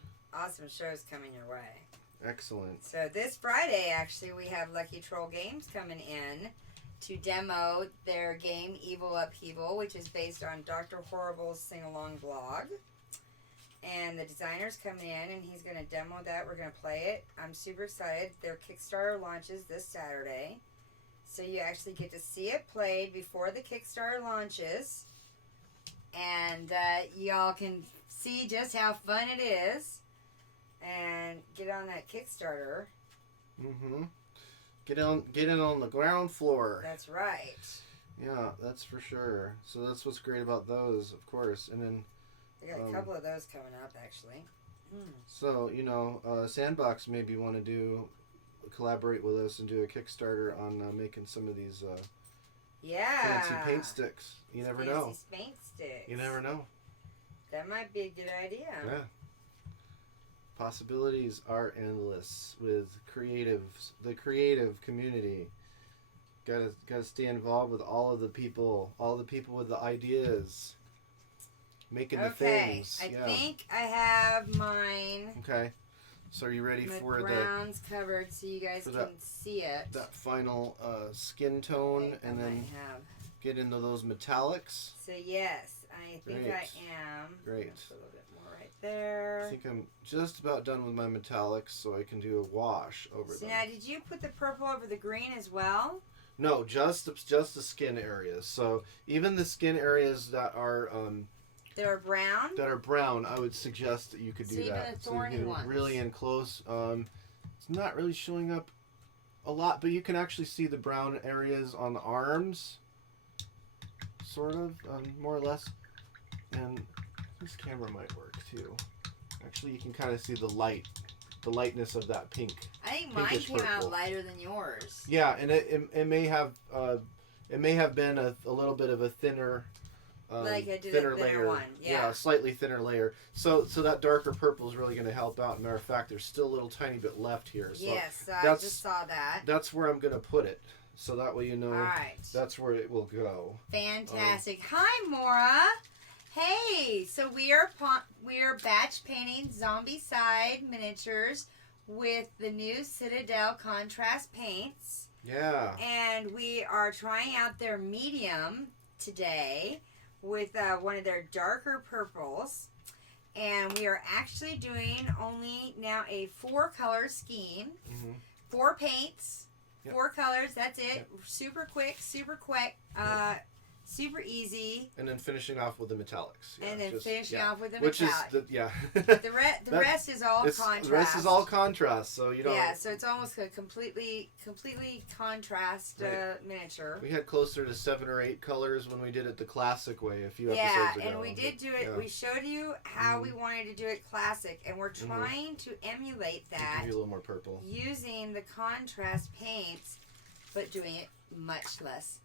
shows coming your way. Excellent. So this Friday, actually, we have Lucky Troll Games coming in to demo their game Evil Upheaval, which is based on Dr. Horrible's sing-along blog. And the designer's coming in, and he's going to demo that. We're going to play it. I'm super excited. Their Kickstarter launches this Saturday. So you actually get to see it played before the Kickstarter launches. And y'all can see just how fun it is. And get on that Kickstarter. Mm-hmm. Get in on the ground floor. That's right. Yeah, that's for sure. So that's what's great about those, of course. And then we got a couple of those coming up, actually. So, Sandbox maybe want to collaborate with us and do a Kickstarter on making some of these fancy paint sticks. You never know. Fancy paint sticks. You never know. That might be a good idea. Yeah. Possibilities are endless with the creative community. Gotta stay involved with all the people with the ideas. Making the things. I think I have mine. Okay. So are you ready for the browns covered so you guys can see it? That final skin tone, and then get into those metallics. So yes, I think I am. Great. A little bit more right there. I think I'm just about done with my metallics, so I can do a wash over them. So now, did you put the purple over the green as well? No, just the skin areas. So even the skin areas that are that are brown, I would suggest that you could do even that. The thorny ones. Really in close. It's not really showing up a lot, but you can actually see the brown areas on the arms, sort of, more or less. And this camera might work too. Actually, you can kind of see the lightness of that pink. I think mine came out lighter than yours. Yeah, and it may have been a little bit of a thinner. Like I did thinner layer. One. Yeah, a slightly thinner layer. So that darker purple is really going to help out. Matter of fact, there's still a little tiny bit left here. So yes, I just saw that. That's where I'm going to put it. So that way you know. All right. That's where it will go. Fantastic. Hi, Maura. Hey, so we are batch painting Zombicide miniatures with the new Citadel Contrast paints. Yeah. And we are trying out their medium today with one of their darker purples. And we are actually doing only now a 4-color scheme. Mm-hmm. 4 paints, 4 colors, that's it. Yep. Super quick, super easy. And then finishing off with the metallics. Yeah, and then finishing off with the which metallic. Which is, the rest is all contrast. The rest is all contrast, so you don't... Yeah, so it's almost a completely contrast miniature. We had closer to 7 or 8 colors when we did it the classic way a few episodes ago. Yeah, and we did do it. Yeah. We showed you how we wanted to do it classic, and we're trying to emulate that. Give you a little more purple. Using the contrast paints, but doing it much less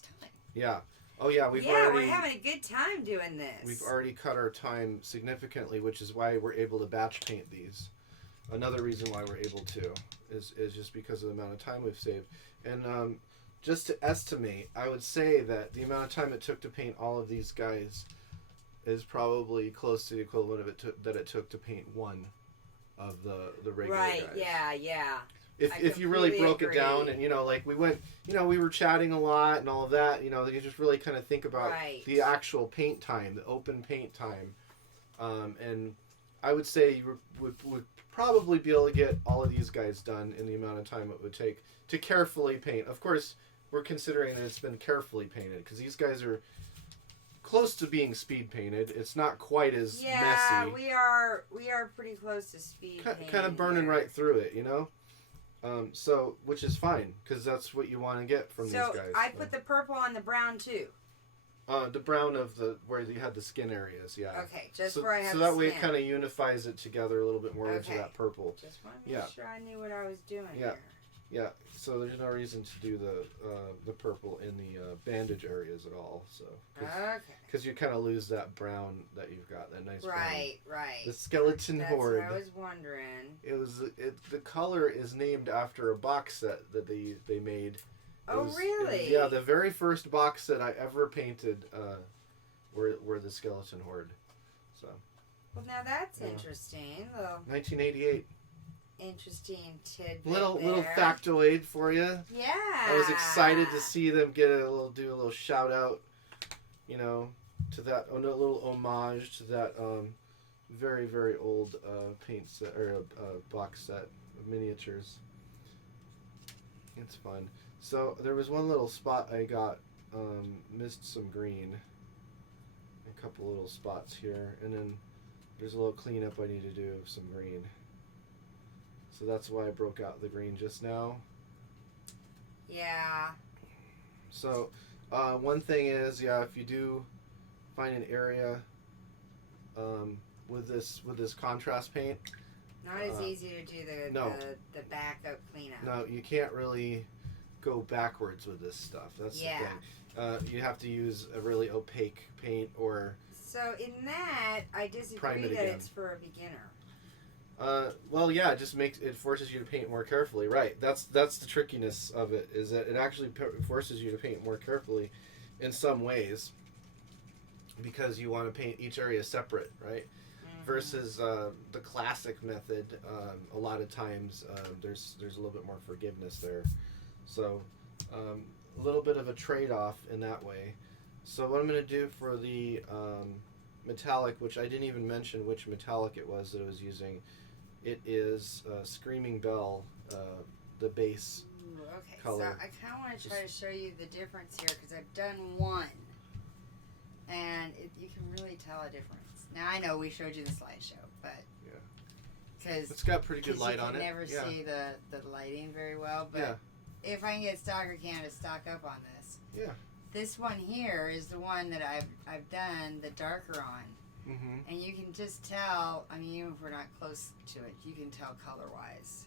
time. Yeah. Oh yeah, we're having a good time doing this. We've already cut our time significantly, which is why we're able to batch paint these. Another reason why we're able to is just because of the amount of time we've saved. And just to estimate, I would say that the amount of time it took to paint all of these guys is probably close to the equivalent of it took to paint one of the regular guys. Right, yeah. If you really broke it down and, like we went, we were chatting a lot and all of that, you just really kind of think about the actual paint time, the open paint time. And I would say you would probably be able to get all of these guys done in the amount of time it would take to carefully paint. Of course, we're considering that it's been carefully painted because these guys are close to being speed painted. It's not quite as messy. Yeah, we are pretty close to speed painting. Kind of burning right through it, So, which is fine, because that's what you want to get from these guys. So, I put the purple on the brown, too. The brown of where you had the skin areas, yeah. Okay, where I have so that way it kind of unifies it together a little bit more into that purple. Just wanted to make sure I knew what I was doing here. Yeah, so there's no reason to do the purple in the bandage areas at all, so. Because you kind of lose that brown that you've got, that nice brown. Right. The skeleton horde. That's what I was wondering. The color is named after a box set that they made. Really? Yeah, the very first box set I ever painted were the skeleton horde. So. Well, now that's interesting. 1988. Interesting tidbit. Little factoid for you. Yeah. I was excited to see them do a little shout out, to that, a little homage to that very, very old paint set or box set of miniatures. It's fun. So there was one little spot I got, missed some green. A couple little spots here, and then there's a little cleanup I need to do of some green. So that's why I broke out the green just now. Yeah. So one thing is, if you do find an area with this contrast paint, not as easy to do the backup cleanup. No, you can't really go backwards with this stuff. That's the thing. You have to use a really opaque paint or. So in that, I disagree that it's for a beginner. It forces you to paint more carefully. Right. That's the trickiness of it, is that it actually forces you to paint more carefully in some ways, because you want to paint each area separate, right? Mm-hmm. Versus the classic method, a lot of times there's a little bit more forgiveness there. So a little bit of a trade-off in that way. So what I'm going to do for the metallic, which I didn't even mention which metallic it was that I was using, it is Screaming Bell, the base color. So I kind of want to try to show you the difference here, because I've done one, and you can really tell a difference. Now I know we showed you the slideshow, but because it's got pretty good light on it. You can never see the lighting very well, but if I can get Stalker Can to stock up on this, this one here is the one that I've done the darker on. Mm-hmm. And you can just tell, even if we're not close to it, you can tell color-wise.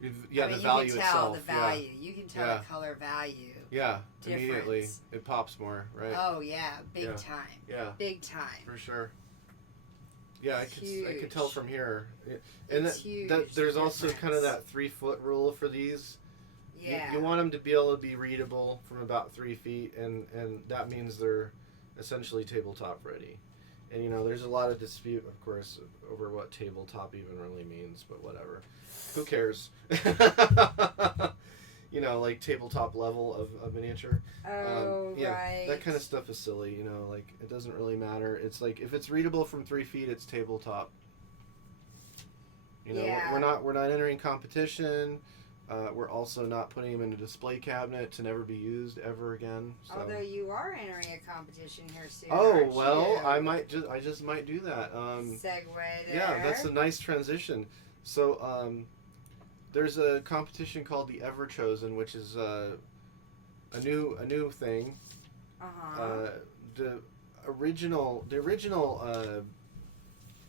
The value itself. You can tell the value. You can tell the color value. Yeah, difference. Immediately. It pops more, right? Oh, yeah. Big time. Yeah. Big time. For sure. Yeah, I could tell from here. And huge. There's also kind of that 3-foot rule for these. Yeah. You want them to be able to be readable from about 3 feet, and that means they're essentially tabletop ready. And, there's a lot of dispute, of course, over what tabletop even really means, but whatever. Who cares? Like tabletop level of miniature. Oh, right. That kind of stuff is silly, it doesn't really matter. It's like, if it's readable from 3 feet, it's tabletop. We're not entering competition. We're also not putting them in a display cabinet to never be used ever again. So. Although you are entering a competition here soon. Oh well, I just might do that. Segue there. Yeah, that's a nice transition. So there's a competition called the Ever Chosen, which is a new thing. The original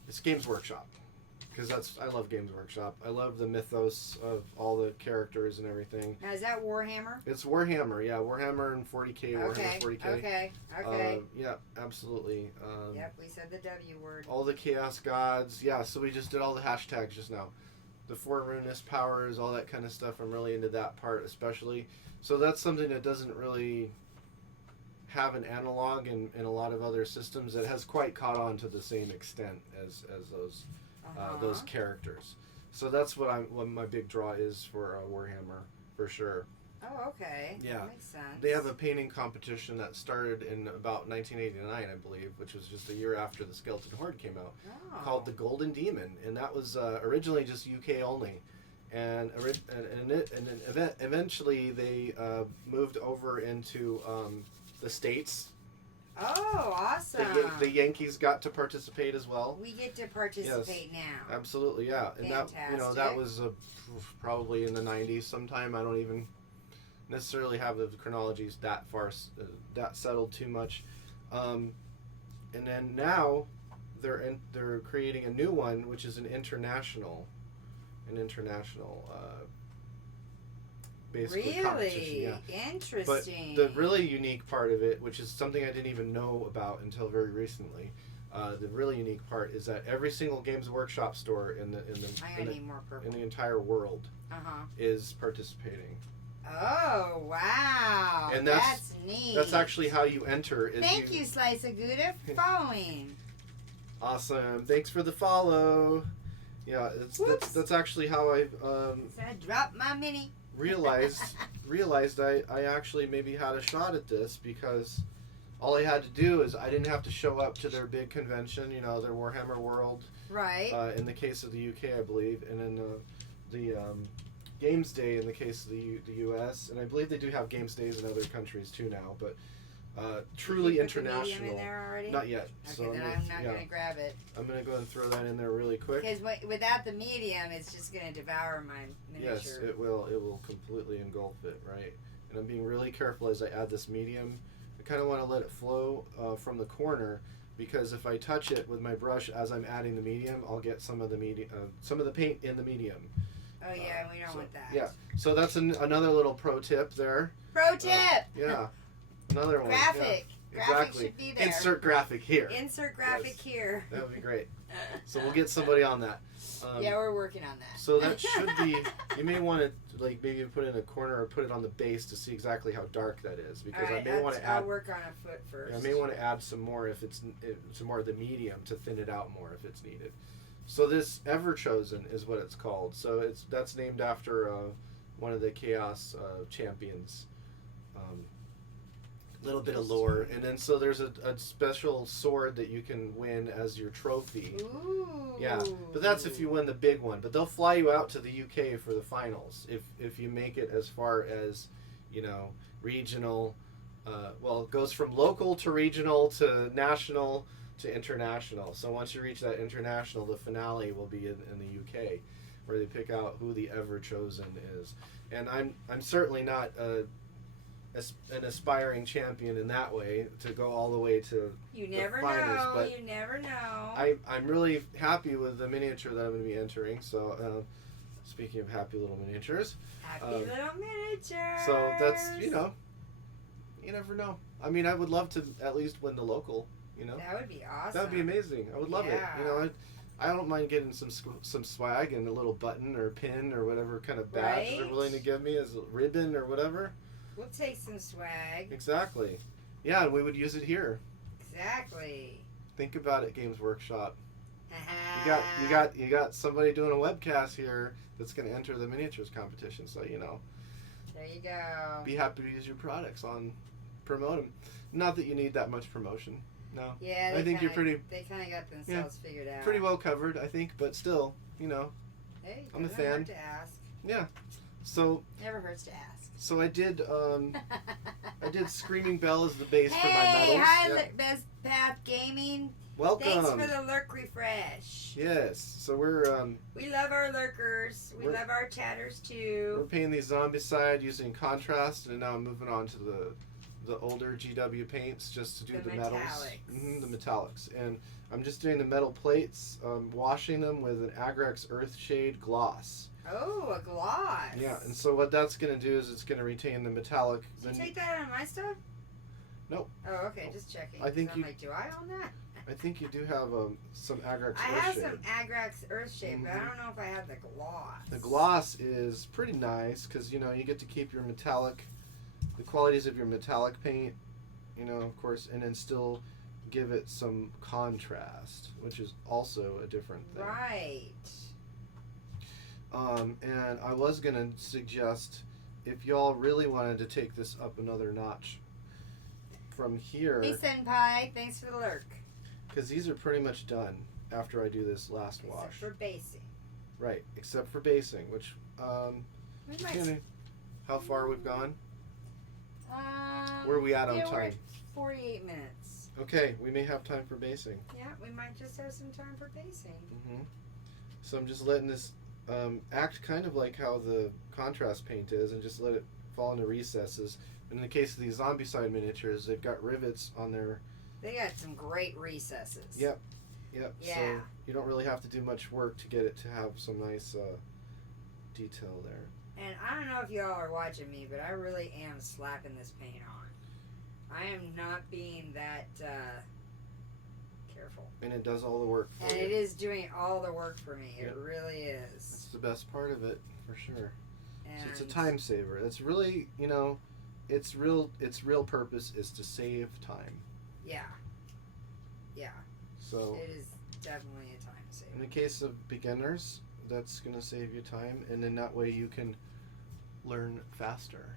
it's Games Workshop. Because I love Games Workshop. I love the mythos of all the characters and everything. Now, is that Warhammer? It's Warhammer, yeah. Warhammer and 40K, Warhammer 40K. Okay. Yeah, absolutely. Yep, we said the W word. All the Chaos Gods. Yeah, so we just did all the hashtags just now. The 4 Ruinous Powers, all that kind of stuff. I'm really into that part especially. So that's something that doesn't really have an analog in a lot of other systems that has quite caught on to the same extent as those characters. So that's what my big draw is for Warhammer, for sure. Oh, okay. Yeah. That makes sense. They have a painting competition that started in about 1989, I believe, which was just a year after the Skeleton Horde came out, called the Golden Demon, and that was originally just UK only. And eventually they moved over into the States. Oh, awesome. The Yankees got to participate as well. We get to participate now. Absolutely, yeah. And fantastic. that was probably in the 90s sometime. I don't even necessarily have the chronologies that that settled too much. And then now they're creating a new one, which is an international basically competition. Yeah. Interesting. But the really unique part of it, which is something I didn't even know about until very recently, the really unique part is that every single Games Workshop store in the entire world is participating. Oh wow! And that's Neat. That's actually how you enter. Thank you, Slice of Gouda, for following. Awesome. Thanks for the follow. Yeah, that's actually how I dropped my mini. realized I actually maybe had a shot at this, because all I had to do is I didn't have to show up to their big convention, their Warhammer World. Right. In the case of the UK, I believe, and in the Games Day in the case of the US, and I believe they do have Games Days in other countries too now, but truly international. Did you put the medium in there already? Not yet. Okay, so then I'm not going to grab it. I'm going to go ahead and throw that in there really quick. Because without the medium, it's just going to devour my miniature. Yes, it will. It will completely engulf it, right? And I'm being really careful as I add this medium. I kind of want to let it flow from the corner, because if I touch it with my brush as I'm adding the medium, I'll get some of the paint in the medium. Oh yeah, we don't want that. Yeah, so that's another little pro tip there. Pro tip. Yeah, another one. Graphic. Yeah, Graphic exactly. should be there. Insert graphic here. Insert graphic here. That would be great. So we'll get somebody on that. Yeah, we're working on that. So that should be. You may want to maybe put it in a corner or put it on the base to see exactly how dark that is, because right, I may want to add. I'll work on a foot first. I may want to add some more some more of the medium to thin it out more if it's needed. So this Everchosen is what it's called. So that's named after one of the Chaos champions. Little bit of lore, and then so there's a special sword that you can win as your trophy. Ooh. Yeah, but that's if you win the big one. But they'll fly you out to the UK for the finals if you make it as far as regional. Well, it goes from local to regional to national to international. So once you reach that international, the finale will be in the UK, where they pick out who the Everchosen is. And I'm certainly not an aspiring champion in that way to go all the way to you never the finals, know. but you never know. I'm really happy with the miniature that I'm going to be entering. So speaking of happy little miniatures, happy little miniatures. So that's you never know. I mean, I would love to at least win the local. That would be awesome. That would be amazing. I would love it. I don't mind getting some swag and a little button or pin or whatever kind of badge they're willing to give me as a ribbon or whatever. We'll take some swag. Exactly. Yeah, and we would use it here. Exactly. Think about it, Games Workshop. You got somebody doing a webcast here that's going to enter the miniatures competition, so There you go. Be happy to use your products promote them. Not that you need that much promotion. No. Yeah, I think you're pretty. They kind of got themselves figured out. Pretty well covered, I think, but still, Hey, I'm a fan. To ask. Yeah. So. Never hurts to ask. So I did Screaming Bell as the base for my medals. Hey, hi, Best Path Gaming. Welcome. Thanks for the lurk refresh. Yes. So we're we love our lurkers. We love our chatters too. We're painting these Zombicide using contrast, and now I'm moving on to the older GW paints just to do the metals. The metallics. And I'm just doing the metal plates, washing them with an Agrax Earthshade gloss. Oh, a gloss. Yeah, and so what that's going to do is it's going to retain the metallic. Did you take that on my stuff? Nope. Oh, okay, just checking. I think do I own that? I think you do have some Agrax Earthshade. I have some Agrax Earthshade, but I don't know if I have the gloss. The gloss is pretty nice because, you get to keep your metallic, the qualities of your metallic paint, of course, and then still give it some contrast, which is also a different thing. Right. And I was going to suggest, if y'all really wanted to take this up another notch from here. Hey, Senpai, thanks for the lurk. Because these are pretty much done after I do this last wash. Except for basing. Right, except for basing, which, how far we've gone? Where are we at on time? We're at 48 minutes. Okay, we may have time for basing. Yeah, we might just have some time for basing. Mm-hmm. So I'm just letting this act kind of like how the contrast paint is, and just let it fall into recesses. In the case of these Zombicide miniatures, they've got rivets on their... They got some great recesses. Yep. Yeah. So you don't really have to do much work to get it to have some nice detail there. And I don't know if y'all are watching me, but I really am slapping this paint on. I am not being that careful. And it does all the work for you. And it is doing all the work for me. It really is. That's the best part of it, for sure. And so it's a time saver. It's really, its real purpose is to save time. Yeah. Yeah. So it is definitely a time saver. In the case of beginners, that's going to save you time, and in that way you can learn faster.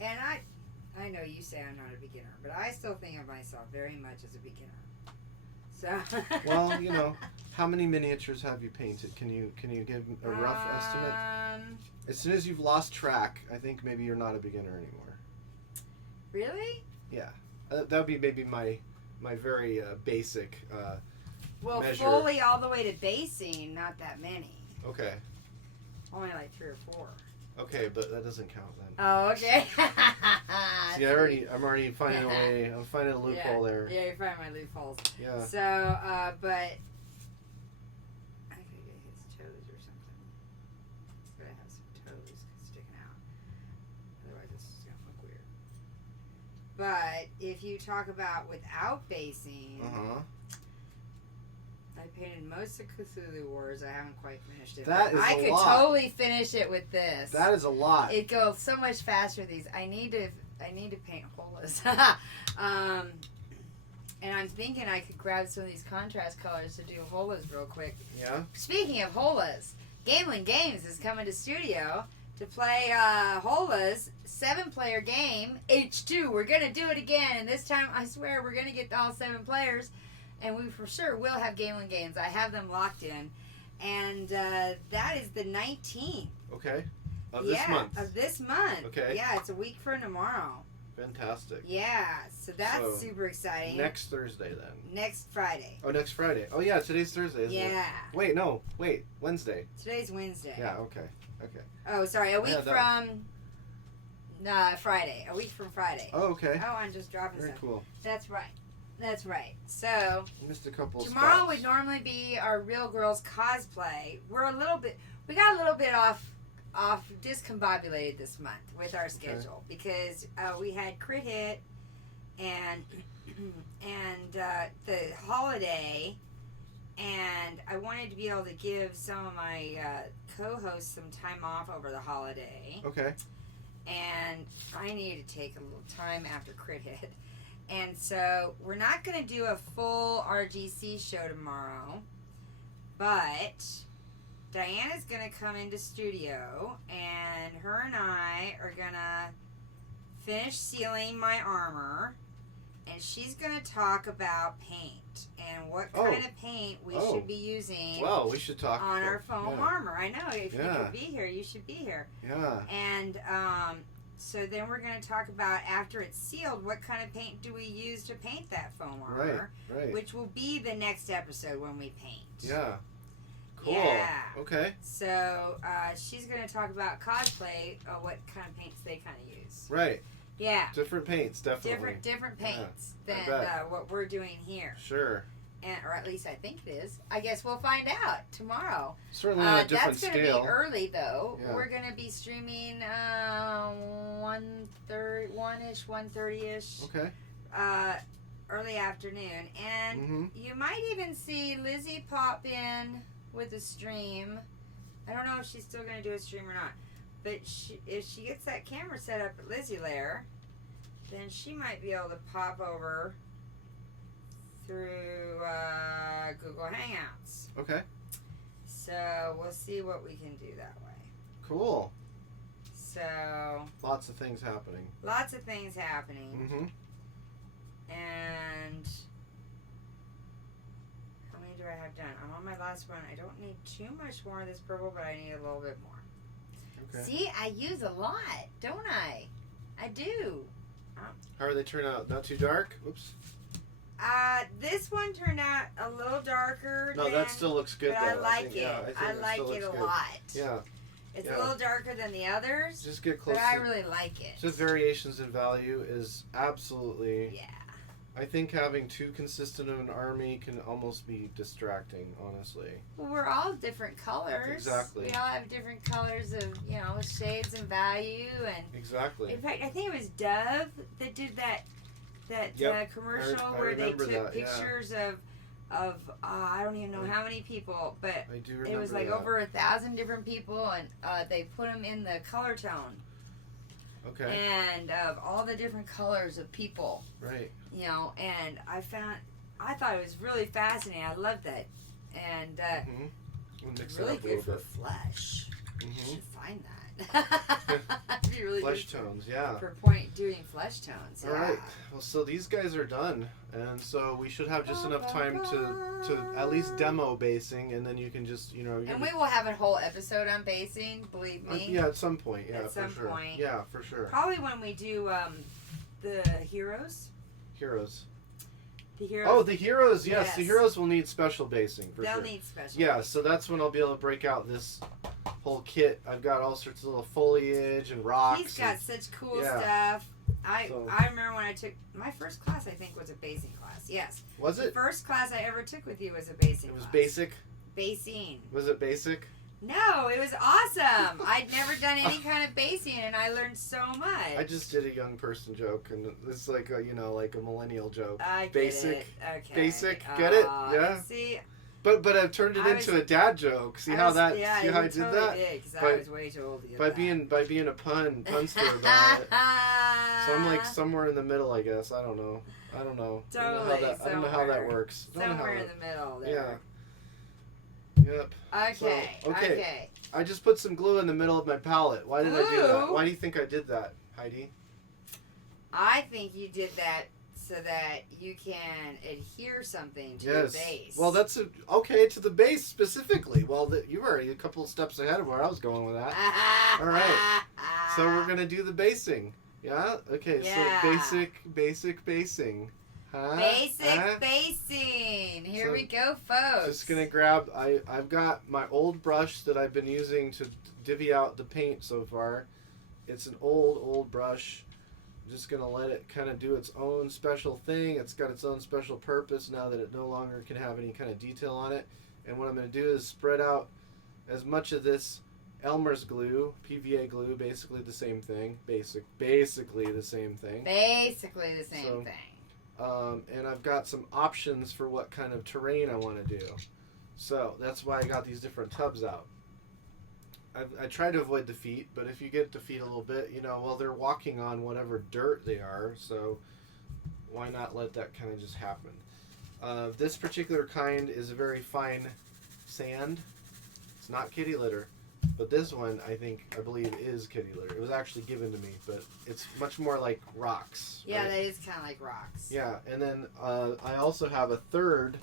And I know you say I'm not a beginner, but I still think of myself very much as a beginner. So well, you know, how many miniatures have you painted? Can you give a rough estimate? As soon as you've lost track, I think maybe you're not a beginner anymore. Really? Yeah, that would be maybe my very basic measure. Fully all the way to basing, not that many. Okay. Only like 3 or 4. Okay, but that doesn't count then. Oh, okay. See, I'm already finding a way. I'm finding a loophole there. Yeah, you're finding my loopholes. Yeah. So, but I could get his toes or something. But I have some toes sticking out. Otherwise, this is gonna look weird. But if you talk about without basing. I painted most of Cthulhu Wars. I haven't quite finished it. That is a lot. I could totally finish it with this. That is a lot. It goes so much faster with these. I need to paint holas. And I'm thinking I could grab some of these contrast colors to do holas real quick. Yeah. Speaking of holas, Gamelin Games is coming to studio to play holas, 7-player game, H2. We're gonna do it again, and this time I swear we're gonna get all 7 players. And we for sure will have Gamelin Games. I have them locked in. And that is the 19th. Okay. Of this month. Of this month. Okay. Yeah, it's a week from tomorrow. Fantastic. Yeah, so that's super exciting. Next Thursday then. Next Friday. Oh, next Friday. Oh, yeah, today's Thursday, isn't it? Yeah. Wait, Wednesday. Today's Wednesday. Yeah, okay. Oh, sorry, a week from Friday. A week from Friday. Oh, okay. Oh, I'm just dropping Very something. cool. That's right. That's right. So I missed a couple tomorrow spots. would normally be our Real Girls cosplay. We got a little bit off discombobulated this month with our schedule because we had Crit Hit and the holiday, and I wanted to be able to give some of my co-hosts some time off over the holiday. Okay. And I needed to take a little time after Crit Hit. And so we're not going to do a full RGC show tomorrow, but Diana's going to come into studio, and her and I are going to finish sealing my armor, and she's going to talk about paint and what kind of paint we should be using. Well, we should talk on our foam armor. I know, if you could be here, you should be here. Yeah. And so then we're going to talk about, after it's sealed, what kind of paint do we use to paint that foam armor. Right. Which will be the next episode when we paint. Yeah. Cool. Yeah. Okay. So she's going to talk about cosplay, what kind of paints they kind of use. Right. Yeah. Different paints, definitely. Different paints than what we're doing here. Sure. Or at least I think it is. I guess we'll find out tomorrow. Certainly on a different scale. That's going to be early, though. Yeah. We're going to be streaming 1:30ish. Okay. Early afternoon. And you might even see Lizzie pop in with a stream. I don't know if she's still going to do a stream or not. But if she gets that camera set up at Lizzie Lair, then she might be able to pop over through Google Hangouts. Okay. So we'll see what we can do that way. Cool. So lots of things happening. And how many do I have done? I'm on my last one. I don't need too much more of this purple, but I need a little bit more. Okay. See, I use a lot, don't I? I do. How are they turning out? Not too dark? Oops. This one turned out a little darker. No, that still looks good. But though. I like it. I like it a lot. Yeah. It's a little darker than the others. Just get close. But I really like it. Just variations in value is absolutely. Yeah. I think having too consistent of an army can almost be distracting, honestly. Well, we're all different colors. Exactly. We all have different colors of, shades and value. And exactly. In fact, I think it was Dove that did that commercial where they took pictures of I don't even know how many people, but I do remember it was like over 1,000 different people, and they put them in the color tone. Okay. And of all the different colors of people. Right. You know, and I thought it was really fascinating. I loved that. And really good for flesh. You should find that. It'd be really flesh good tones, yeah. For doing flesh tones. All right. Well, so these guys are done, and so we should have just enough time to at least demo basing, and then you can just And we will have a whole episode on basing. Believe me. Yeah, at some point. Yeah, at some point. Yeah, for sure. Probably when we do the heroes. Heroes. The heroes. Oh, the heroes, yes. The heroes will need special basing, for sure. They'll need special basing. So that's when I'll be able to break out this whole kit. I've got all sorts of little foliage and rocks. He's got such cool stuff. I remember when I took... My first class, I think, was a basing class. Yes. Was it? The first class I ever took with you was a basing class. It was basic? Basing. Was it basic? No, it was awesome. I'd never done any kind of basing, and I learned so much. I just did a young person joke, and it's like a like a millennial joke. I get basic. It. Okay. Basic. Get it? Yeah. See. But I've turned it into a dad joke. See how I did that? Yeah, because I was way too old to get by being a punster about it. So I'm like somewhere in the middle, I guess. I don't know. Totally. I don't know how that works. Somewhere in the middle there. Yeah. Yep. Okay. So, okay. I just put some glue in the middle of my palette. Why did I do that? Why do you think I did that, Heidi? I think you did that so that you can adhere something to your base. Well, that's to the base specifically. Well, you're already a couple of steps ahead of where I was going with that. All right. So we're going to do the basing. Yeah? Okay, so basic basing. Huh? Basic basing. Here we go, folks. Just going to grab... I've got my old brush that I've been using to divvy out the paint so far. It's an old brush. Just going to let it kind of do its own special thing. It's got its own special purpose now that it no longer can have any kind of detail on it. And what I'm going to do is spread out as much of this Elmer's glue, PVA glue, basically the same thing. Basically the same thing. Basically the same thing. And I've got some options for what kind of terrain I want to do. So that's why I got these different tubs out. I try to avoid the feet, but if you get the feet a little bit, they're walking on whatever dirt they are, so why not let that kind of just happen? This particular kind is a very fine sand. It's not kitty litter, but this one I believe is kitty litter. It was actually given to me, but it's much more like rocks. Yeah, right? that is kind of like rocks. Yeah, and then I also have a third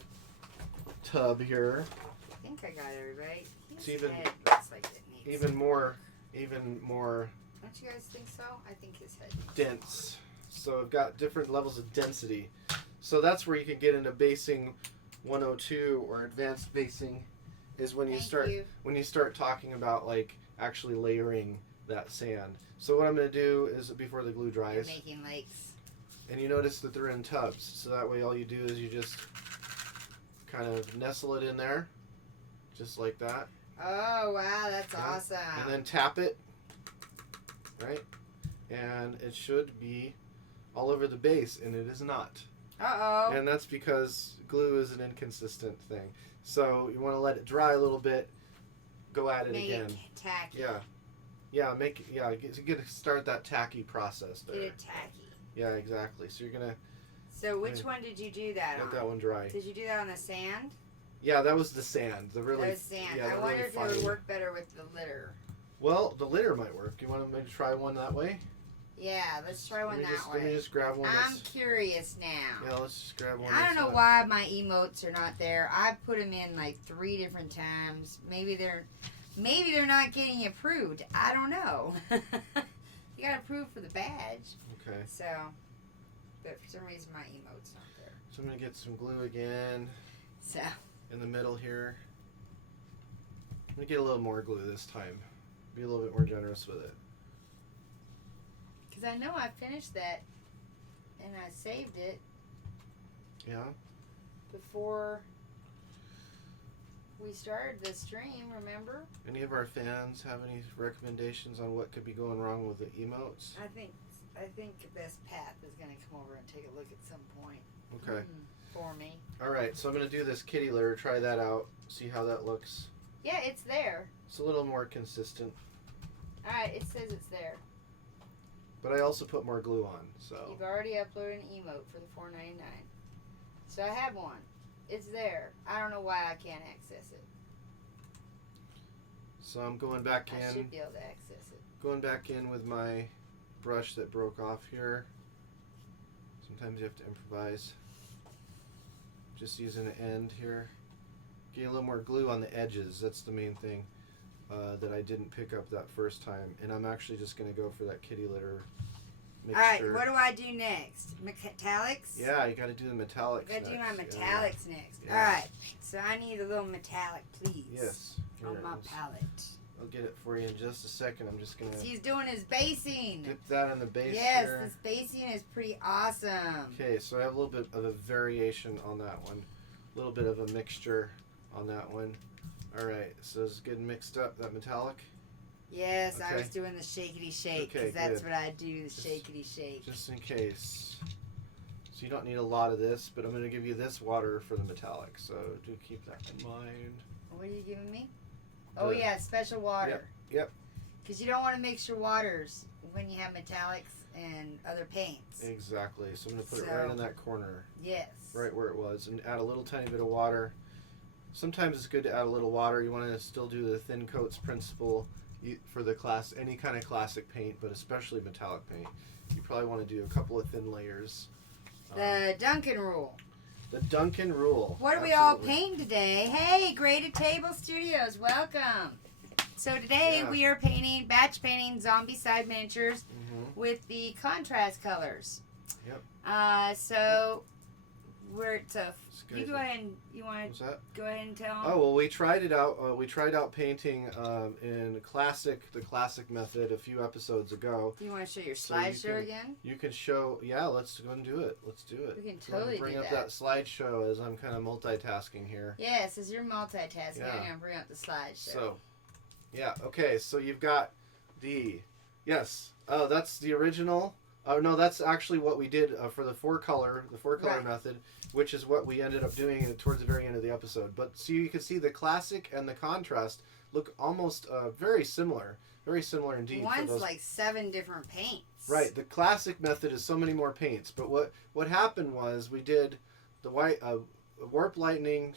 tub here. I think I got it right. It's even... looks like it. Even more. Don't you guys think so? I think his head needs dense. So I've got different levels of density. So that's where you can get into basing 102 or advanced basing, is when you start talking about like actually layering that sand. So what I'm going to do is before the glue dries. You're making lakes. And you notice that they're in tubs. So that way all you do is you just kind of nestle it in there, just like that. Oh, wow, that's awesome. And then tap it, right? And it should be all over the base, and it is not. Uh-oh. And that's because glue is an inconsistent thing. So you want to let it dry a little bit, go at it again. Make it tacky. Start that tacky process there. Get it tacky. Yeah, exactly. So you're going to... So which one did you do that on? Let that one dry. Did you do that on the sand? Yeah, that was the sand. That was sand. Yeah, I wonder if it would work better with the litter. Well, the litter might work. You want to maybe try one that way? Yeah, let's try one that way. Let me just grab one. I'm curious now. Yeah, let's just grab one. I don't know why my emotes are not there. I put them in like 3 different times. Maybe they're not getting approved. I don't know. You got approved for the badge. Okay. So, but for some reason my emote's not there. So I'm gonna get some glue again. So. In the middle here. I'm going to get a little more glue this time. Be a little bit more generous with it. Because I know I finished that and I saved it. Yeah? Before we started the stream, remember? Any of our fans have any recommendations on what could be going wrong with the emotes? I think Best Path is going to come over and take a look at some point. Okay. For me. Alright, so I'm going to do this kitty litter, try that out, see how that looks. Yeah, it's there. It's a little more consistent. Alright, it says it's there. But I also put more glue on, so. You've already uploaded an emote for the $4.99. So I have one. It's there. I don't know why I can't access it. So I'm going back in. I should be able to access it. Going back in with my brush that broke off here. Sometimes you have to improvise. Just using the end here. Get a little more glue on the edges. That's the main thing that I didn't pick up that first time. And I'm actually just going to go for that kitty litter mixture. Alright, what do I do next? Metallics? Yeah, you got to do the metallics I got to do my metallics next. Yeah. Alright, so I need a little metallic, please. Yes. On my palette. I'll get it for you in just a second. I'm just going to... He's doing his basing. Dip that in the base yes, here. this basing is pretty awesome. Okay, so I have a little bit of a variation on that one. A little bit of a mixture on that one. Alright, so it's getting mixed up, that metallic. Yes, okay. I was doing the shakety shake because that's what I do, the shakety shake. Just in case. So you don't need a lot of this, but I'm going to give you this water for the metallic, so do keep that in mind. What are you giving me? Oh yeah, special water. Yep. Because you don't want to mix your waters when you have metallics and other paints. Exactly. So I'm going to put it right in that corner. Yes. Right where it was, and add a little tiny bit of water. Sometimes it's good to add a little water. You want to still do the thin coats principle for the any kind of classic paint, but especially metallic paint. You probably want to do a couple of thin layers. The Duncan rule. The Duncan rule. What are we all painting today? Hey, Graded Table Studios, welcome. So today we are batch painting zombie side miniatures with the contrast colors. Yep. So you go ahead and go ahead and tell them. Oh well, we tried it out. We tried out painting in the classic method a few episodes ago. Do you want to show your slideshow again? You can show. Yeah, let's go and do it. Let's do it. We can totally bring up that slideshow as I'm kind of multitasking here. Yes, as you're multitasking, I'm gonna bring up the slideshow. So, yeah. Okay. So you've got Oh, that's the original. Oh no, that's actually what we did for the four color method, which is what we ended up doing towards the very end of the episode. But so you can see the classic and the contrast look almost very similar indeed. One's like 7 different paints. Right, the classic method is so many more paints. But what happened was we did the white Warp Lightning,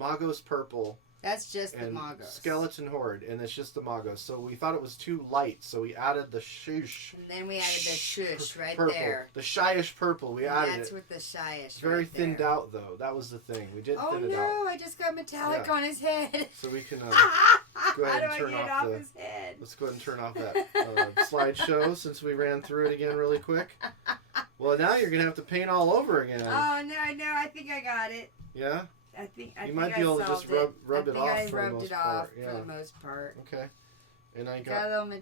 Magos Purple. That's just the Magos. Skeleton Horde, and it's just the Magos. So we thought it was too light, so we added the shush. And then we added the shush right purple. there. The shyish purple, we added it. That's with the shyish. It's very thinned out, though. That was the thing. We did thin it out. Oh no, I just got metallic on his head. So we can go ahead and turn off his head? Let's go ahead and turn off that slideshow since we ran through it again really quick. Well, now you're going to have to paint all over again. Oh, no, I think I got it. Yeah? I think you might be able to just rub it off. I rubbed it off for the most part. Okay. And I got a little.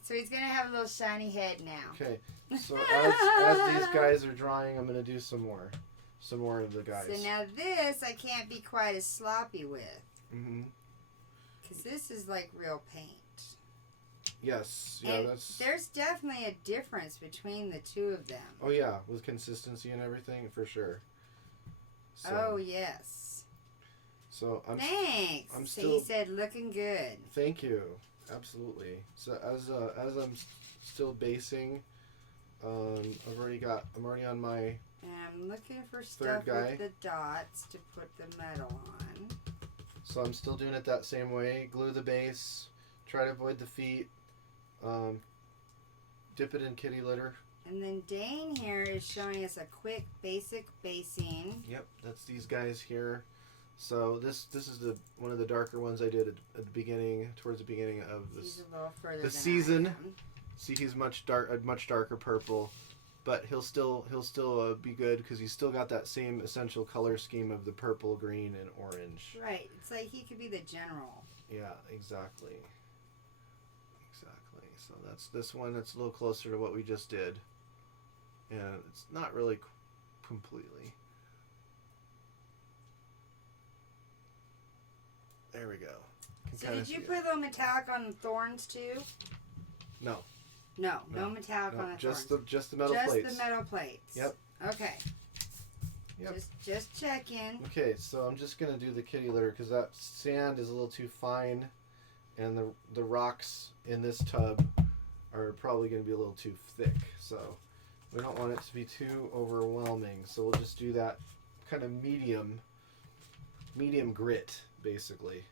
So he's gonna have a little shiny head now. Okay. So as these guys are drying, I'm gonna do some more of the guys. So now this I can't be quite as sloppy with. Mhm. Because this is like real paint. Yes. Yeah. And there's definitely a difference between the two of them. Oh yeah, with consistency and everything for sure. So. Oh yes. So thanks. I'm still. So he said, looking good. Thank you. Absolutely. So as I'm still basing, I'm already on my. And I'm looking for stuff with the dots to put the metal on. So I'm still doing it that same way. Glue the base. Try to avoid the feet. Dip it in kitty litter. And then Dane here is showing us a quick basic basing. Yep, that's these guys here. So this is one of the darker ones I did at the beginning, towards the beginning of the season. See, he's a much darker purple, but he'll still be good because he's still got that same essential color scheme of the purple, green, and orange. Right. It's like he could be the general. Yeah, exactly. So that's this one. That's a little closer to what we just did, and it's not really completely. There we go. So did you put a little metallic on the thorns too? No. No metallic on the thorns. Just the metal plates. Just the metal plates. Yep. Okay. Yep. Just checking. Okay, so I'm just gonna do the kitty litter because that sand is a little too fine, and the rocks in this tub are probably going to be a little too thick. So we don't want it to be too overwhelming. So we'll just do that kind of medium grit, basically.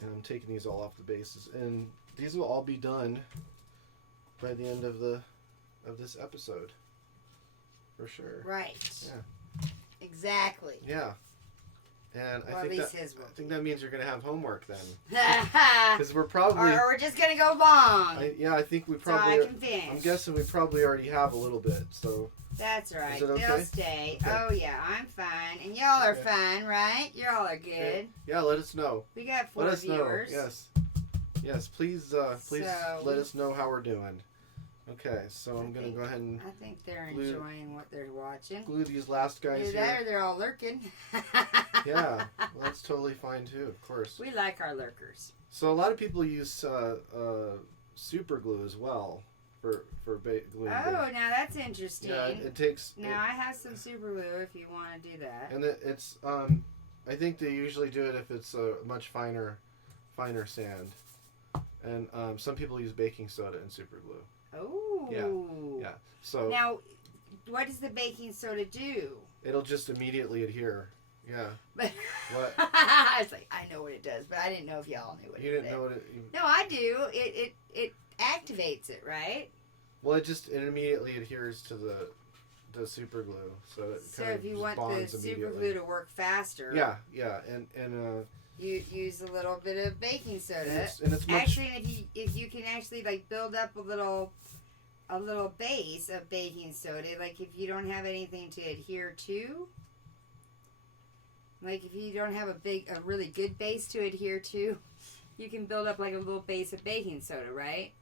And I'm taking these all off the bases. And these will all be done by the end of this episode. For sure. Right. Yeah. Exactly. Yeah. And I think that means you're going to have homework then. Because we're probably... Or we're just going to go long. I think we probably... So I can finish. I'm guessing we probably already have a little bit, so... That's right. Is it okay? They'll stay. Okay. Oh, yeah, I'm fine. And y'all are fine, right? Y'all are good. Okay. Yeah, let us know. We got 4 let us viewers. Know. Yes, please let us know how we're doing. Okay, so I'm going to go ahead and... I think they're enjoying what they're watching. Glue these last guys Either that or they're all lurking. Yeah, well, that's totally fine too, of course. We like our lurkers. So a lot of people use super glue as well for gluing. Oh, now that's interesting. Yeah, it takes... Now I have some super glue if you want to do that. And it's... I think they usually do it if it's a much finer sand. And some people use baking soda and super glue. Oh. Yeah. So now, what does the baking soda do? It'll just immediately adhere. Yeah. But what? I was like, I know what it does, but I didn't know if y'all knew what it did. You didn't know what it... No, I do. It activates it, right? Well, it immediately adheres to the super glue, so it kind of if you want the super glue to work faster, yeah, and you use a little bit of baking soda. And it's much... Actually, if you can actually like build up a little base of baking soda, like if you don't have anything to adhere to, like if you don't have a really good base to adhere to, you can build up like a little base of baking soda, right?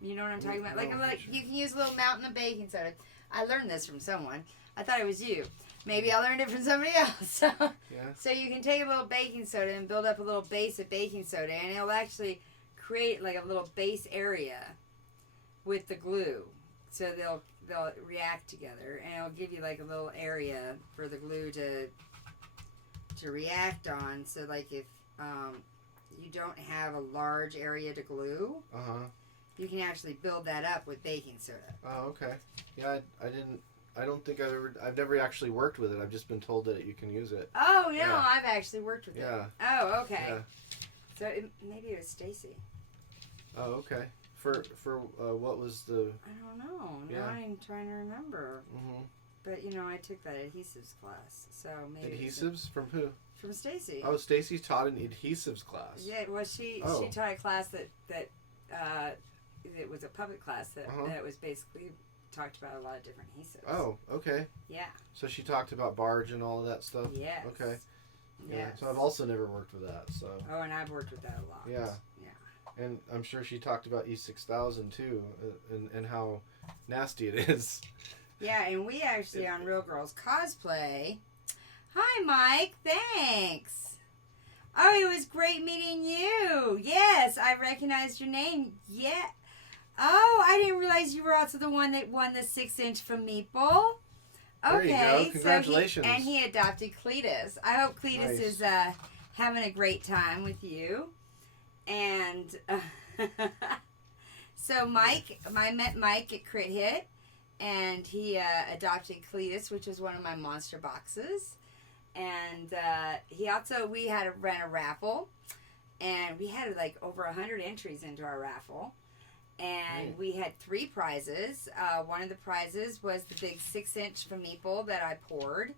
You know what I'm talking about? Like you can use a little mountain of baking soda. I learned this from someone. I thought it was you. Maybe I learned it from somebody else. So you can take a little baking soda and build up a little base of baking soda, and it'll actually create like a little base area with the glue. So they'll react together, and it'll give you like a little area for the glue to react on. So like if you don't have a large area to glue, you can actually build that up with baking soda. Oh, okay. Yeah, I've never actually worked with it. I've just been told that you can use it. Oh, no, yeah. I've actually worked with it. Oh, okay. Yeah. So maybe it was Stacy. Oh, okay. For what was the... I don't know. Now I'm trying to remember. Mm-hmm. But, I took that adhesives class, so maybe... Adhesives? From who? From Stacy. Oh, Stacy taught an adhesives class. Yeah, well, she taught a class that it was a public class that was basically talked about a lot of different adhesives. Oh, okay. Yeah. So she talked about barge and all of that stuff? Yes. Okay. Yeah. Yes. So I've also never worked with that, so... Oh, and I've worked with that a lot. Yeah. Yeah. And I'm sure she talked about E6000 too, and how nasty it is. Yeah, and we actually on Real Girls Cosplay... Hi, Mike. Thanks. Oh, it was great meeting you. Yes, I recognized your name. Yeah. Oh, I didn't realize you were also the one that won the 6-inch from Meeple. Okay. There you go. Congratulations. So he adopted Cletus. I hope Cletus is having a great time with you. And so I met Mike at Crit Hit, and he adopted Cletus, which was one of my monster boxes. And we had ran a raffle, and we had like over 100 entries into our raffle. And we had 3 prizes. One of the prizes was the big 6-inch from Meeple that I poured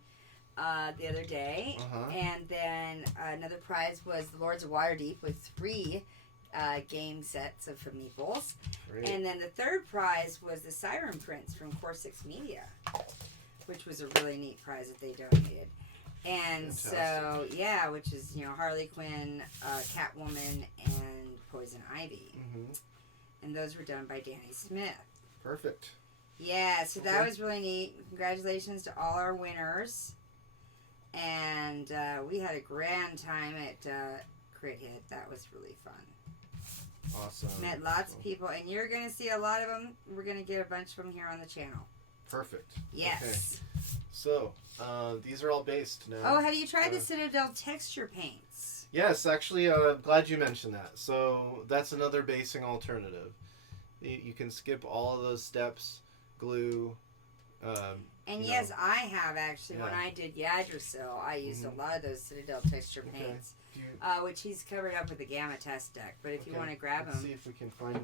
the other day. And then another prize was the Lords of Waterdeep with 3 game sets of from Meeples. And then the third prize was the Siren Prince from Core 6 Media, which was a really neat prize that they donated. And fantastic. So, which is, Harley Quinn, Catwoman, and Poison Ivy. Mm-hmm. And those were done by Danny Smith. Perfect. Yeah, so that was really neat. Congratulations to all our winners. And we had a grand time at Crit Hit. That was really fun. Awesome. Met lots of people, and you're going to see a lot of them. We're going to get a bunch of them here on the channel. Perfect. Yes. Okay. So, these are all based now. Oh, have you tried the Citadel texture paints? Yes, actually, glad you mentioned that. So that's another basing alternative. You can skip all of those steps, glue. And yes, I have actually. When I did Yggdrasil, I used a lot of those Citadel texture paints, which he's covered up with the Gamma Test deck. But if you want to grab them, see if we can find.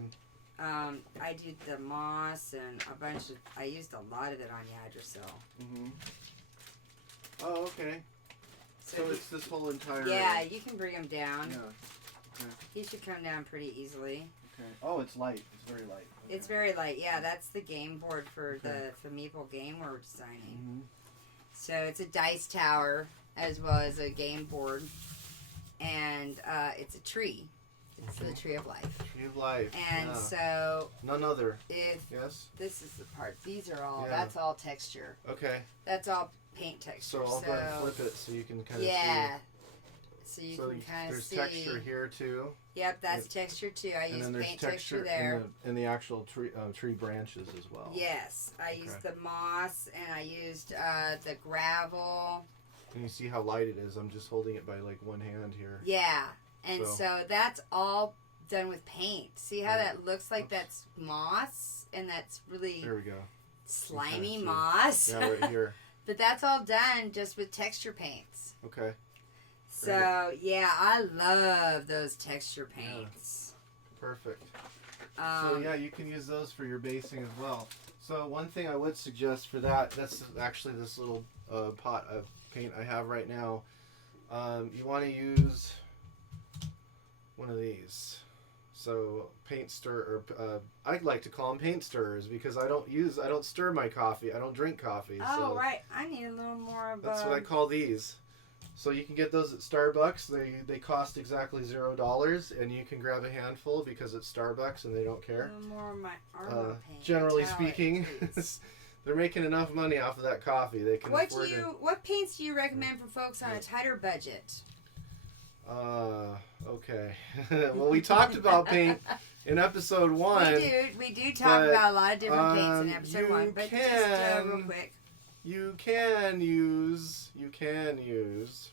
I did the moss and a bunch of. I used a lot of it on Yggdrasil. Oh, okay. So it's this whole entire. Yeah, you can bring them down. Yeah. Okay. He should come down pretty easily. Okay. Oh, it's light. It's very light. Okay. It's very light. Yeah, that's the game board for the Meeple game we're designing. So it's a dice tower as well as a game board, and it's a tree. It's the Tree of Life. Tree of Life. And so none other. If this is the part. These are all. That's all texture. Okay. That's all paint texture. So I'll go and flip it so you can kind of see. Yeah. So you can kind of see. There's texture here too. Yep, that's texture too. I use paint texture there. In the actual tree branches as well. Yes, I used the moss and I used the gravel. And you see how light it is. I'm just holding it by like one hand here. Yeah, and so that's all done with paint. See how that looks like that's moss, and that's really there we go. Slimy moss. Yeah, right here. But that's all done just with texture paints. Okay. So, yeah, I love those texture paints. Yeah. Perfect. So, yeah, you can use those for your basing as well. So, one thing I would suggest for that's actually this little pot of paint I have right now. You want to use one of these. So, paint stir, or I like to call them paint stirrers because I don't stir my coffee. I don't drink coffee. Oh, so right. I need a little more of that's what I call these. So you can get those at Starbucks. They cost exactly $0, and you can grab a handful because it's Starbucks and they don't care. A little more of my armor paint. Generally speaking, they're making enough money off of that coffee. They can afford it. What paints do you recommend for folks on a tighter budget? Okay. Well, we talked about paint in episode 1. We do talk about a lot of different paints in episode 1, but just real quick. You can use,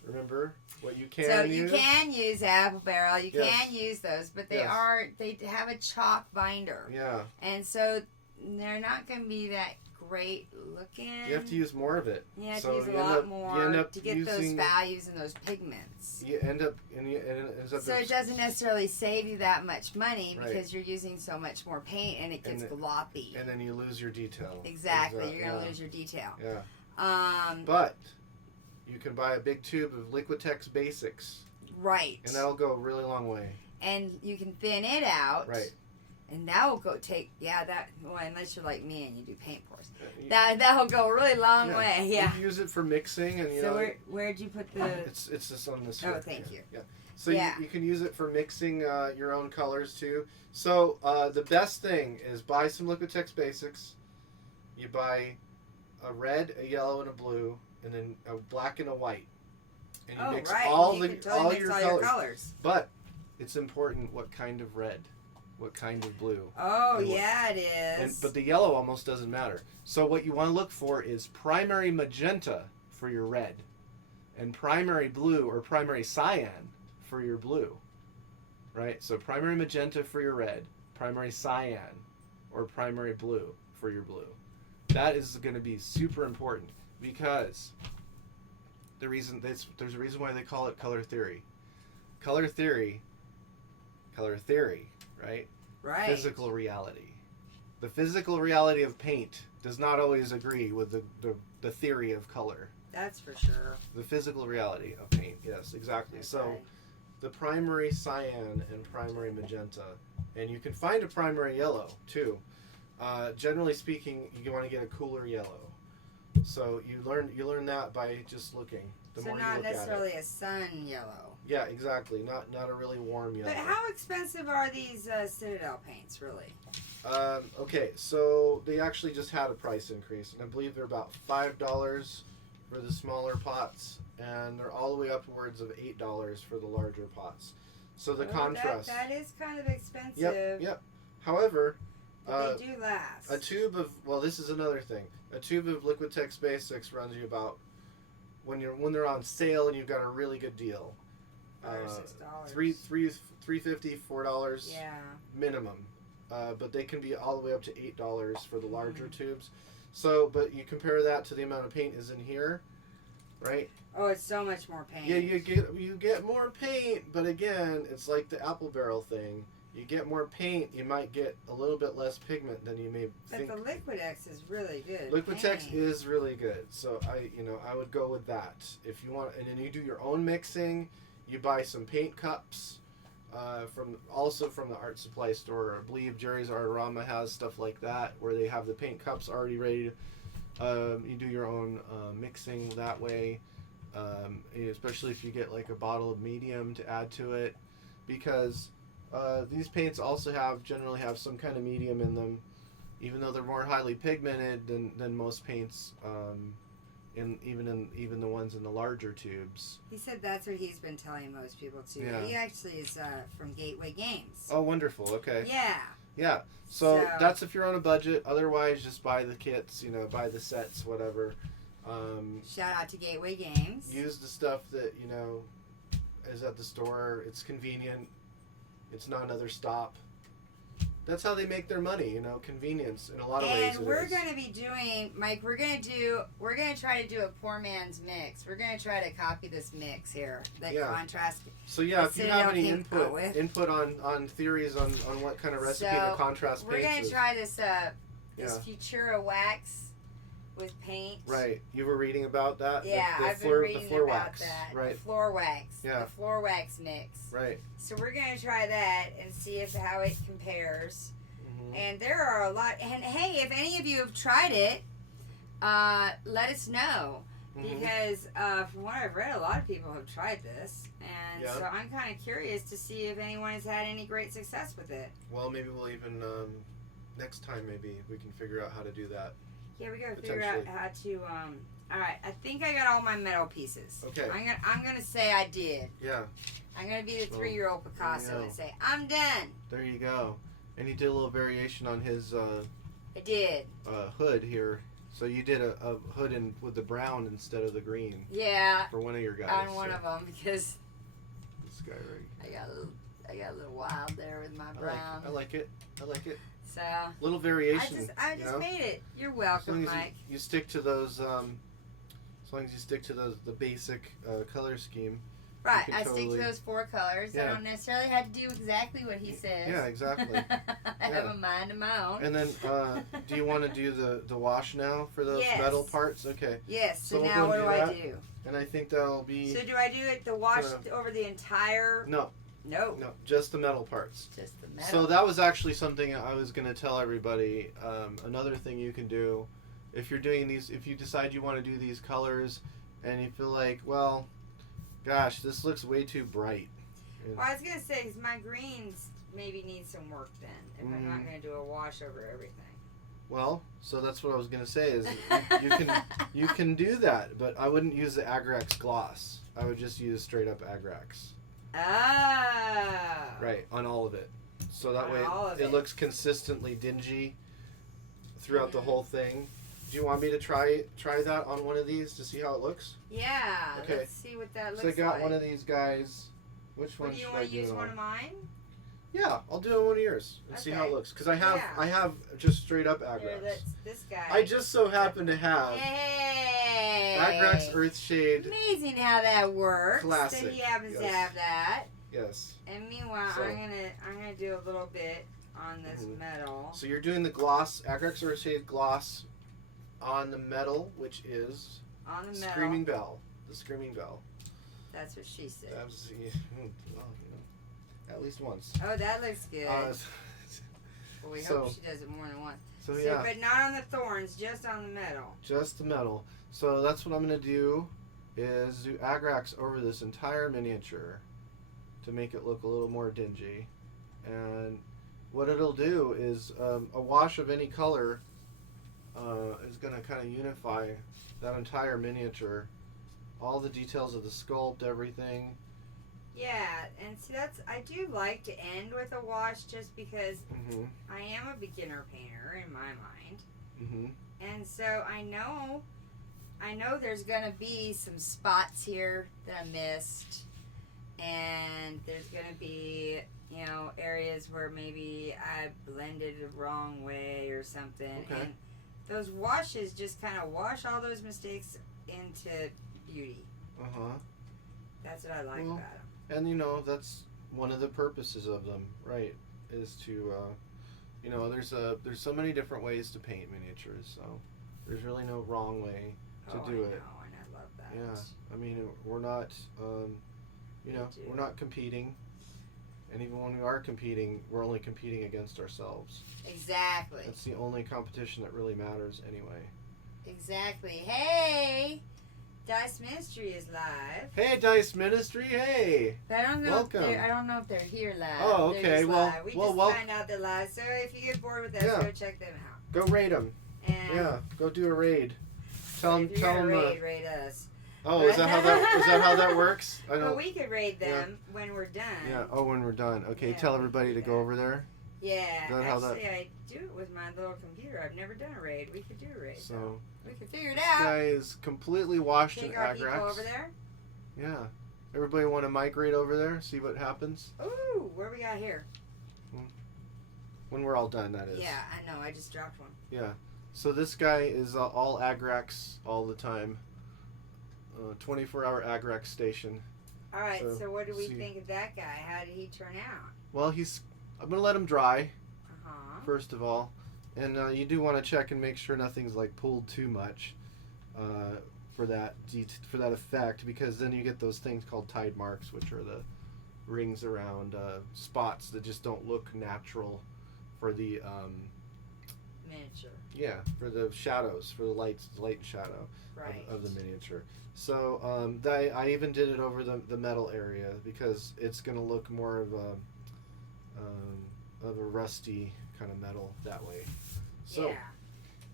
remember what you can use? So you can use apple barrel, you can use those, but they have a chalk binder. Yeah. And so they're not going to be that great looking. You have to use more of it. You have to use a lot more to get those values and those pigments. You end up so it doesn't necessarily save you that much money because you're using so much more paint and it gets gloppy. And then you lose your detail. Exactly. You're going to lose your detail. Yeah. But you can buy a big tube of Liquitex Basics. Right. And that'll go a really long way. And you can thin it out. Right. And that will unless you're like me and you do paint pours. That'll go a really long way. Yeah. You can use it for mixing and where'd you put the It's just on this. Oh, thank you. Yeah. So you can use it for mixing your own colors too. So the best thing is buy some Liquitex Basics. You buy a red, a yellow, and a blue, and then a black and a white. And you mix all your colors. But it's important what kind of red. What kind of blue? Oh, yeah, it is. But the yellow almost doesn't matter. So what you want to look for is primary magenta for your red, and primary blue or primary cyan for your blue. Right? So primary magenta for your red, primary cyan, or primary blue for your blue. That is going to be super important because there's a reason why they call it color theory. Color theory, right? Right. Physical reality. The physical reality of paint does not always agree with the theory of color. That's for sure. The physical reality of paint, yes, exactly. Okay. So the primary cyan and primary magenta, and you can find a primary yellow too. Generally speaking, you want to get a cooler yellow. So you learn that by just looking. So not necessarily a sun yellow. Yeah, exactly. Not a really warm yellow. But how expensive are these Citadel paints, really? Okay, so they actually just had a price increase, and I believe they're about $5 for the smaller pots, and they're all the way upwards of $8 for the larger pots. So the contrast. That is kind of expensive. Yep. However, but they do last. A tube of this is another thing. A tube of Liquitex Basics runs you about when they're on sale and you've got a really good deal. $5 or $6. $3.50, $4. Yeah. Minimum. But they can be all the way up to $8 for the larger tubes. So, but you compare that to the amount of paint is in here, right? Oh, it's so much more paint. Yeah, you get more paint, but again, it's like the apple barrel thing. You get more paint, you might get a little bit less pigment than you may think. But the Liquid-X is really good. Liquid-X is really good, so I would go with that. If you want, and then you do your own mixing, you buy some paint cups from the art supply store. I believe Jerry's Artorama has stuff like that where they have the paint cups already ready. You do your own mixing that way, especially if you get like a bottle of medium to add to it, because these paints also generally have some kind of medium in them, even though they're more highly pigmented than most paints, even the ones in the larger tubes. He said that's what he's been telling most people too. Yeah. He actually is from Gateway Games. Oh, wonderful. Okay. Yeah. Yeah. So that's if you're on a budget. Otherwise, just buy the kits. Buy the sets, whatever. Shout out to Gateway Games. Use the stuff that is at the store. It's convenient. It's not another stop. That's how they make their money, convenience in a lot of ways. And we're going to be doing, Mike, we're going to try to do a poor man's mix. We're going to try to copy this mix here, contrast. So if you have any input on theories on what kind of recipe the contrast paints is. We're going to try this Futura wax with paint. Right. You were reading about that? Yeah, I've been reading about wax. that. Right. The floor wax. Yeah. The floor wax mix. Right. So we're going to try that and see how it compares. Mm-hmm. And there are a lot. And hey, if any of you have tried it, let us know. Mm-hmm. Because from what I've read, a lot of people have tried this. And so I'm kind of curious to see if anyone has had any great success with it. Well, maybe we'll even, next time maybe we can figure out how to do that. Yeah, we gotta figure out how to. All right, I think I got all my metal pieces. Okay. I'm gonna say I did. Yeah. I'm gonna be the 3-year-old Picasso and say I'm done. There you go. And you did a little variation on his. I did. Hood here. So you did a hood with the brown instead of the green. Yeah. For one of your guys. On one of them because. This guy right. I got a little wild there with my brown. I like it. So little variation. I just made it. You're welcome, Mike. You stick to those. As long as you stick to the basic color scheme. Right, I stick to those 4 colors. I don't necessarily have to do exactly what he says. Yeah, exactly. I have a mind of my own. And then, do you want to do the wash now for those metal parts? Okay. Yes. So now what do I do? And I think that'll be. So do I do the wash over the entire? No. No, just the metal parts. Just the metal. So that was actually something I was going to tell everybody. Another thing you can do, if you're doing these, if you decide you want to do these colors, and you feel like, well, gosh, this looks way too bright. Well, I was going to say, because my greens maybe need some work then, if I'm not going to do a wash over everything. Well, so that's what I was going to say, is you can do that, but I wouldn't use the Agrax gloss. I would just use straight up Agrax. Ah. Right, on all of it. So that way it looks consistently dingy throughout the whole thing. Do you want me to try that on one of these to see how it looks? Yeah. Okay. Let's see what that looks like. So I got one of these guys. Which one should I do? Do you want to use one of mine? Yeah, I'll do one of yours and see how it looks. Because I have just straight up Agrax. Here, this guy. I just so happen to have Agrax Earthshade. Amazing how that works. Classic. That he happens to have that. Yes. And meanwhile, I'm gonna do a little bit on this metal. So you're doing the gloss, Agrax Earthshade gloss on the metal, which is on the metal. Screaming Bell. The Screaming Bell. That's what she said. At least once. Oh, that looks good. Well, we hope she does it more than once. So but not on the thorns, just on the metal. Just the metal. So that's what I'm going to do, is do Agrax over this entire miniature to make it look a little more dingy. And what it'll do is a wash of any color is going to kind of unify that entire miniature. All the details of the sculpt, everything. Yeah, and see, I do like to end with a wash just because I am a beginner painter in my mind. And so I know there's going to be some spots here that I missed. and there's going to be, you know, areas where maybe I blended the wrong way or something. Okay. And those washes just kind of wash all those mistakes into beauty. That's what I like about them. And, you know, that's one of the purposes of them, right, is to, you know, there's so many different ways to paint miniatures, so there's really no wrong way to do it. Oh, and I love that. Yeah, I mean, we're not, you know, we're not competing, and even when we are competing, we're only competing against ourselves. Exactly. That's the only competition that really matters anyway. Exactly. Hey! Dice Ministry is live. Hey, Dice Ministry! Hey, but I don't know. Welcome. I don't know if they're here live. Oh, okay. Well, we just find out they're live. So if you get bored with us, go check them out. Go raid them. And go do a raid. Tell them. Raid us. Oh, is that how that works? I don't. Well, we could raid them when we're done. Yeah. Oh, when we're done. Okay. Tell everybody to go over there. Yeah. Actually, I do it with my little computer. I've never done a raid. We could do a raid. So we could figure it this out. This guy is completely washed in Take our people Agrax. over there. Yeah. Everybody want to migrate over there? See what happens? Ooh, what do we got here? When we're all done, that is. Yeah, I know. I just dropped one. Yeah. So this guy is all Agrax all the time. 24-hour Agrax station. All right. So what do we think of that guy? How did he turn out? Well, I'm gonna let him dry. First of all, and you do want to check and make sure nothing's like pulled too much for that effect, because then you get those things called tide marks, which are the rings around spots that just don't look natural for the miniature. Yeah, for the shadows, for the light and shadow of the miniature. So I even did it over the metal area because it's going to look more of a rusty kind of metal that way. So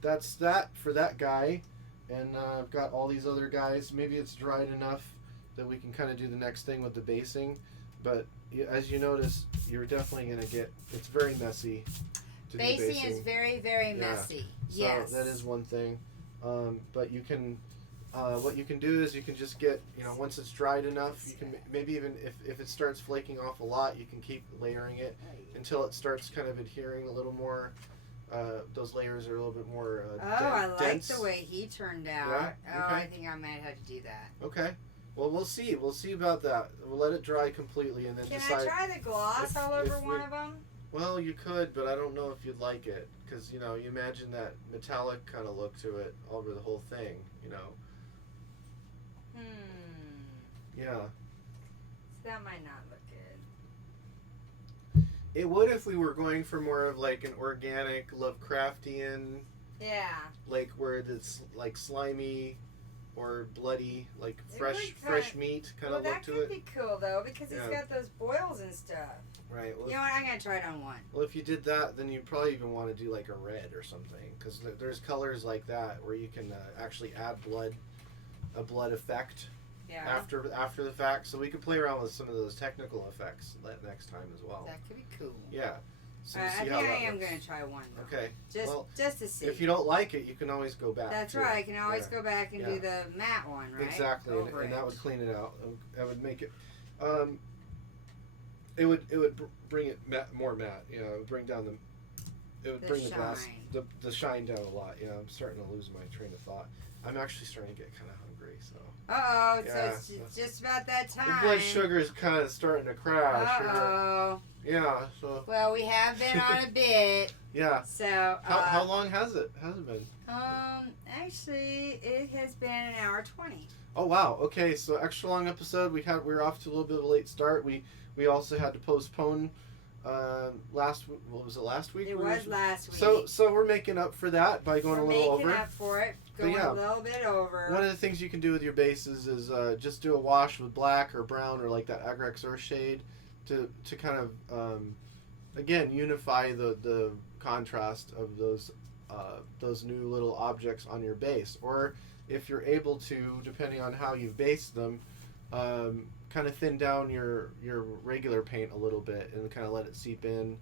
that's that for that guy. And I've got all these other guys. Maybe it's dried enough that we can kind of do the next thing with the basing. But as you notice, you're definitely going to get, it's very messy. Basing is very, very messy. Yes. So that is one thing. But you can, what you can do is you can just get, you know, once it's dried enough, you can maybe even if it starts flaking off a lot, you can keep layering it until it starts kind of adhering a little more. Those layers are a little bit more I like dense. the way he turned out. Yeah? Okay. I think I might have to do that. Okay. Well, we'll see. We'll see about that. We'll let it dry completely and then decide. Can I try the gloss all over one of them? Well, you could, but I don't know if you'd like it. Because, you know, you imagine that metallic kind of look to it over the whole thing, you know. Yeah. So that might not look good. It would if we were going for more of like an organic, Lovecraftian. Yeah. Like where it's like slimy or bloody, like fresh meat kind of look to it. Well, that could be cool though because it's got those boils and stuff. Right. Well, you know what? I'm gonna try it on one. Well, if you did that, then you probably even want to do like a red or something, because there's colors like that where you can actually add a blood effect. Yeah. After the fact, so we could play around with some of those technical effects next time as well. That could be cool. Yeah. So I think I am gonna try one though. Okay. Just to see. If you don't like it, you can always go back. That's right. I can always go back and do the matte one, right? Exactly, and that would clean it out. That would make it. It would bring it more matte. You know, it would bring down the. It would bring the glass the shine down a lot. Yeah, I'm starting to lose my train of thought. I'm actually starting to get kind of hungry, so. So it's just about that time. The blood sugar is kind of starting to crash. Yeah. So. Well, we have been on a bit. Yeah. So. How long has it been? Actually, it has been an hour 20. Oh wow. Okay, so extra long episode. We were off to a little bit of a late start. We also had to postpone. Last week? It was last week. It was last week. So we're making up for that by going a little over. We're making up for it. Going a little bit over. One of the things you can do with your bases is just do a wash with black or brown or like that Agrax Earth shade to kind of again unify the contrast of those new little objects on your base. Or if you're able to, depending on how you've based them, kind of thin down your regular paint a little bit and kind of let it seep in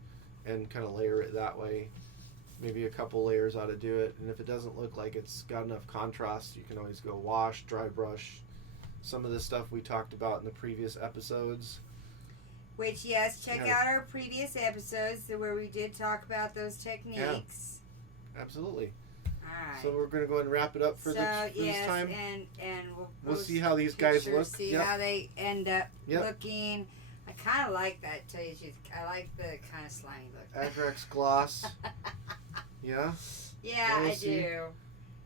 and kind of layer it that way. Maybe a couple layers ought to do it, and if it doesn't look like it's got enough contrast, you can always go wash, dry brush, some of the stuff we talked about in the previous episodes. Which, yes, check out our previous episodes where we did talk about those techniques. Yeah. Absolutely. Alright. So we're going to go ahead and wrap it up for, this time. And we'll see how these guys look. See how they end up looking. I kind of like that, tell you the truth. I like the kind of slimy look. Adrex gloss. Yeah? Yeah, I do.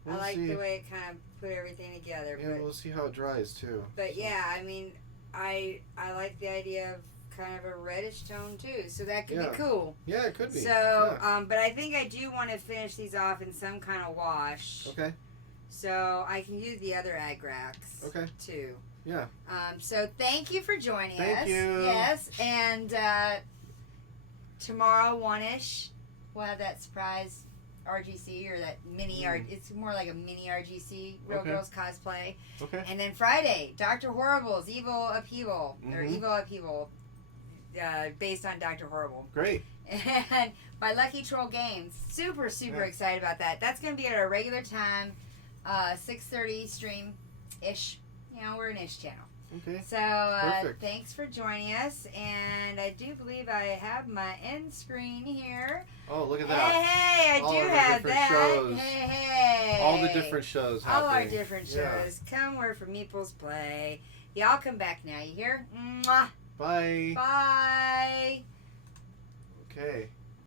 I like the way it kind of put everything together. Yeah, we'll see how it dries, too. But, yeah, I mean, I like the idea of kind of a reddish tone, too. So that could be cool. Yeah, it could be. So, but I think I do want to finish these off in some kind of wash. Okay. So I can use the other Agrax. Okay. Too. Yeah. So thank you for joining us. Thank you. Yes, and tomorrow 1-ish, we'll have that surprise RGC or that mini it's more like a mini RGC, Real Girls Cosplay. Okay. And then Friday, Dr. Horrible's Evil Upheaval or Evil Upheaval, based on Dr. Horrible. Great. And by Lucky Troll Games. Super excited about that. That's going to be at our regular time, 6:30 stream-ish. You know, we're an ish channel. Okay. So, thanks for joining us. And I do believe I have my end screen here. Oh, look at that. Hey, I do have that. Shows. Hey. All the different shows happening. All our different shows. Come work for Meeple's Play. Y'all come back now, you hear? Mwah. Bye. Bye. Okay.